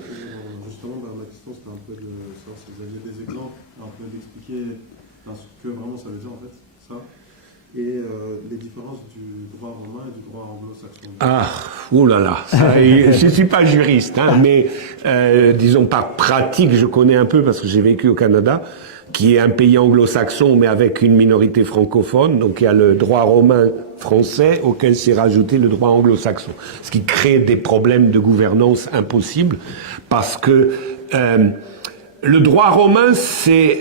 Justement, ma question c'était un peu de savoir si vous aviez des exemples, un peu d'expliquer ce que vraiment ça veut dire en fait, ça. et les différences du droit romain et du droit anglo-saxon. Ah, oulala, je ne suis pas juriste, hein, mais disons par pratique, je connais un peu parce que j'ai vécu au Canada, qui est un pays anglo-saxon mais avec une minorité francophone, donc il y a le droit romain français auquel s'est rajouté le droit anglo-saxon, ce qui crée des problèmes de gouvernance impossibles parce que le droit romain c'est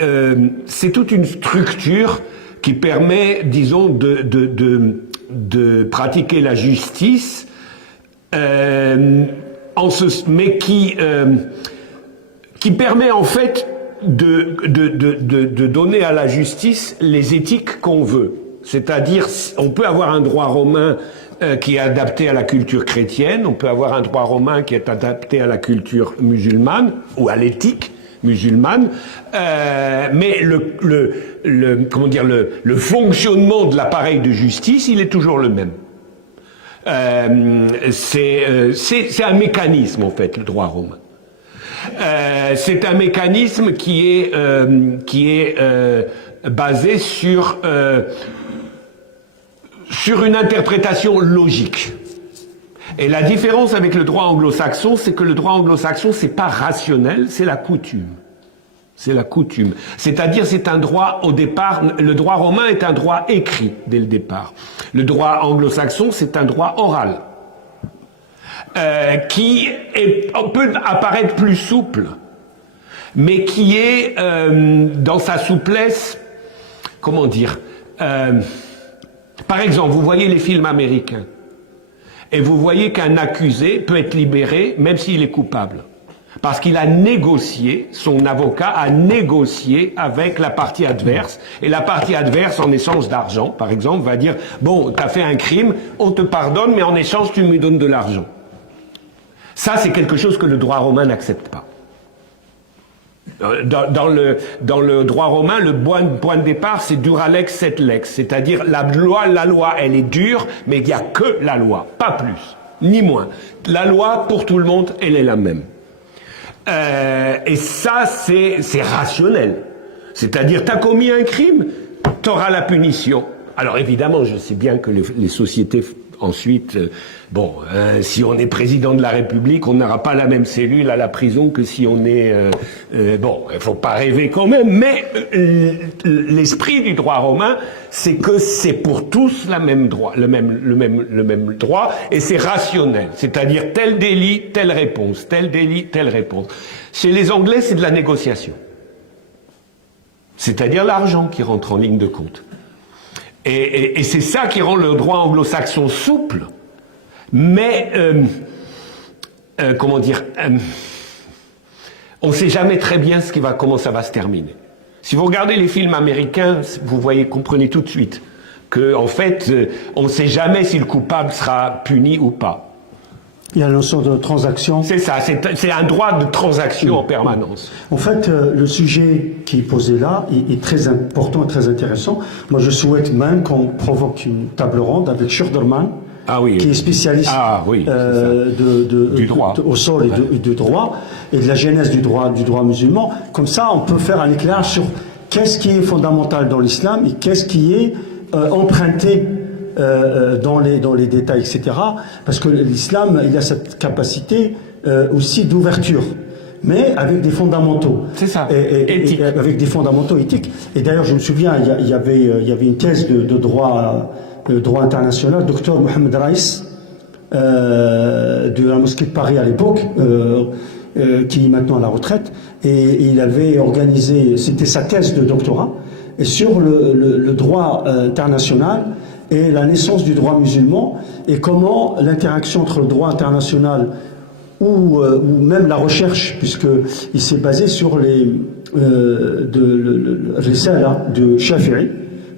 toute une structure qui permet, disons, de pratiquer la justice, mais qui permet en fait de donner à la justice les éthiques qu'on veut. C'est-à-dire, on peut avoir un droit romain qui est adapté à la culture chrétienne, on peut avoir un droit romain qui est adapté à la culture musulmane ou à l'éthique musulmane, mais comment dire, le fonctionnement de l'appareil de justice, il est toujours le même. C'est un mécanisme en fait, le droit romain. C'est un mécanisme qui est basé sur une interprétation logique. Et la différence avec le droit anglo-saxon, c'est que le droit anglo-saxon, c'est pas rationnel, c'est la coutume. C'est la coutume. C'est-à-dire, c'est un droit, au départ, le droit romain est un droit écrit dès le départ. Le droit anglo-saxon, c'est un droit oral. Qui peut apparaître plus souple, mais qui est, dans sa souplesse, comment dire, par exemple, vous voyez les films américains, et vous voyez qu'un accusé peut être libéré même s'il est coupable. Parce qu'il a négocié, son avocat a négocié avec la partie adverse, et la partie adverse, en échange d'argent, par exemple, va dire « Bon, t'as fait un crime, on te pardonne, mais en échange, tu me donnes de l'argent. » Ça, c'est quelque chose que le droit romain n'accepte pas. Dans le droit romain, le point de départ, c'est dura lex et lex, c'est-à-dire la loi, elle est dure, mais il n'y a que la loi, pas plus, ni moins. La loi, pour tout le monde, elle est la même. Et ça, c'est rationnel. C'est-à-dire, tu as commis un crime, tu auras la punition. Alors évidemment, je sais bien que les sociétés... Ensuite, si on est président de la République, on n'aura pas la même cellule à la prison que si on est... il faut pas rêver quand même, mais l'esprit du droit romain, c'est que c'est pour tous le même droit, et c'est rationnel. C'est-à-dire tel délit, telle réponse, tel délit, telle réponse. Chez les Anglais, c'est de la négociation. C'est-à-dire l'argent qui rentre en ligne de compte. Et c'est ça qui rend le droit anglo-saxon souple, mais, on ne sait jamais très bien comment ça va se terminer. Si vous regardez les films américains, vous comprenez tout de suite que, en fait, on ne sait jamais si le coupable sera puni ou pas. Il y a la notion de transaction. C'est ça, c'est un droit de transaction en permanence. En fait, le sujet qui est posé là est très important et très intéressant. Moi, je souhaite même qu'on provoque une table ronde avec Schurderman, qui est spécialiste du droit au sol et de droit, et de la genèse du droit musulman. Comme ça, on peut faire un éclairage sur qu'est-ce qui est fondamental dans l'islam et qu'est-ce qui est emprunté dans les détails, etc. Parce que l'islam, il a cette capacité aussi d'ouverture, mais avec des fondamentaux. C'est ça, éthique. Avec des fondamentaux éthiques. Et d'ailleurs, je me souviens, il y avait une thèse de droit international, docteur Mohamed Raïs, de la mosquée de Paris à l'époque, qui est maintenant à la retraite, et il avait organisé, c'était sa thèse de doctorat, et sur le droit international, et la naissance du droit musulman, et comment l'interaction entre le droit international ou même la recherche, puisqu'il s'est basé sur le risala de Shafi'i,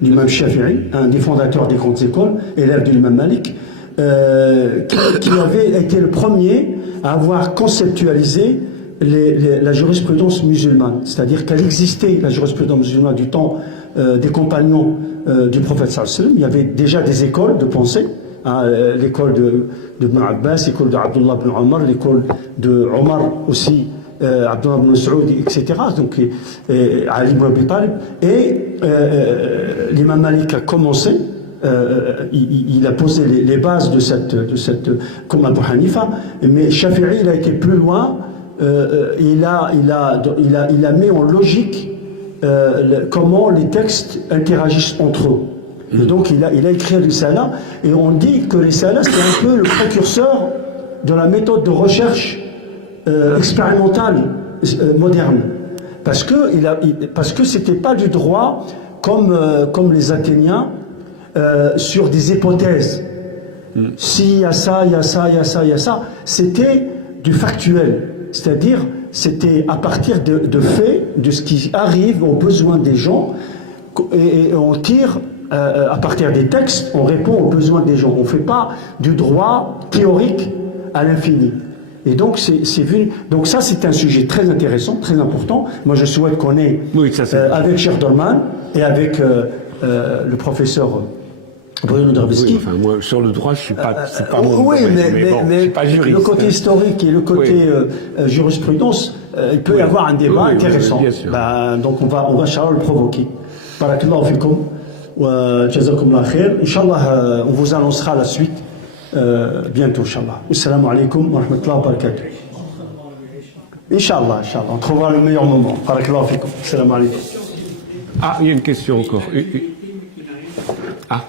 l'imam Shafi'i, un des fondateurs des grandes écoles, élève de l'imam Malik, qui avait été le premier à avoir conceptualisé la jurisprudence musulmane, c'est-à-dire qu'elle existait, la jurisprudence musulmane du temps des compagnons du prophète sallallahu alayhi wa sallam. Il y avait déjà des écoles de pensée, l'école de Ibn Abbas, l'école d'Abdullah ibn Omar, l'école de Omar aussi, Abdullah ibn Saoud, etc. Donc Ali ibn Abi Talib, et l'imam Malik a commencé il a posé les bases de cette, comme Abu Hanifa, mais Shafi'i, il a été plus loin, il a mis en logique comment les textes interagissent entre eux. Et donc il a écrit Risala, et on dit que Risala c'est un peu le précurseur de la méthode de recherche expérimentale moderne. Parce que c'était pas du droit comme les Athéniens sur des hypothèses. S'il y a ça, il y a ça, il y a ça, il y a ça, c'était du factuel. C'est-à-dire, c'était à partir de faits, de ce qui arrive aux besoins des gens, et on tire à partir des textes, on répond aux besoins des gens. On ne fait pas du droit théorique à l'infini. Et donc, donc ça, c'est un sujet très intéressant, très important. Moi, je souhaite qu'on ait, avec Cheikh Dolman et avec le professeur Bruno Derbiski. Oui, enfin, moi, sur le droit, je suis pas, c'est pas mon oui, domaine, bon, je suis pas juriste. Le côté historique et le côté jurisprudence, il peut y avoir un débat intéressant. Bien sûr. Donc, on va Inch'Allah, le provoquer. Barakallahu fikum wa jazakumullah khair. Inch'Allah, on vous annoncera la suite bientôt, Inch'Allah. Assalamu alaikum wa rahmatullahi wa barakatuh. Inch'Allah, on trouvera le meilleur moment. Barakallahu fikum. Assalamu alaikum. Ah, il y a une question encore. Ah.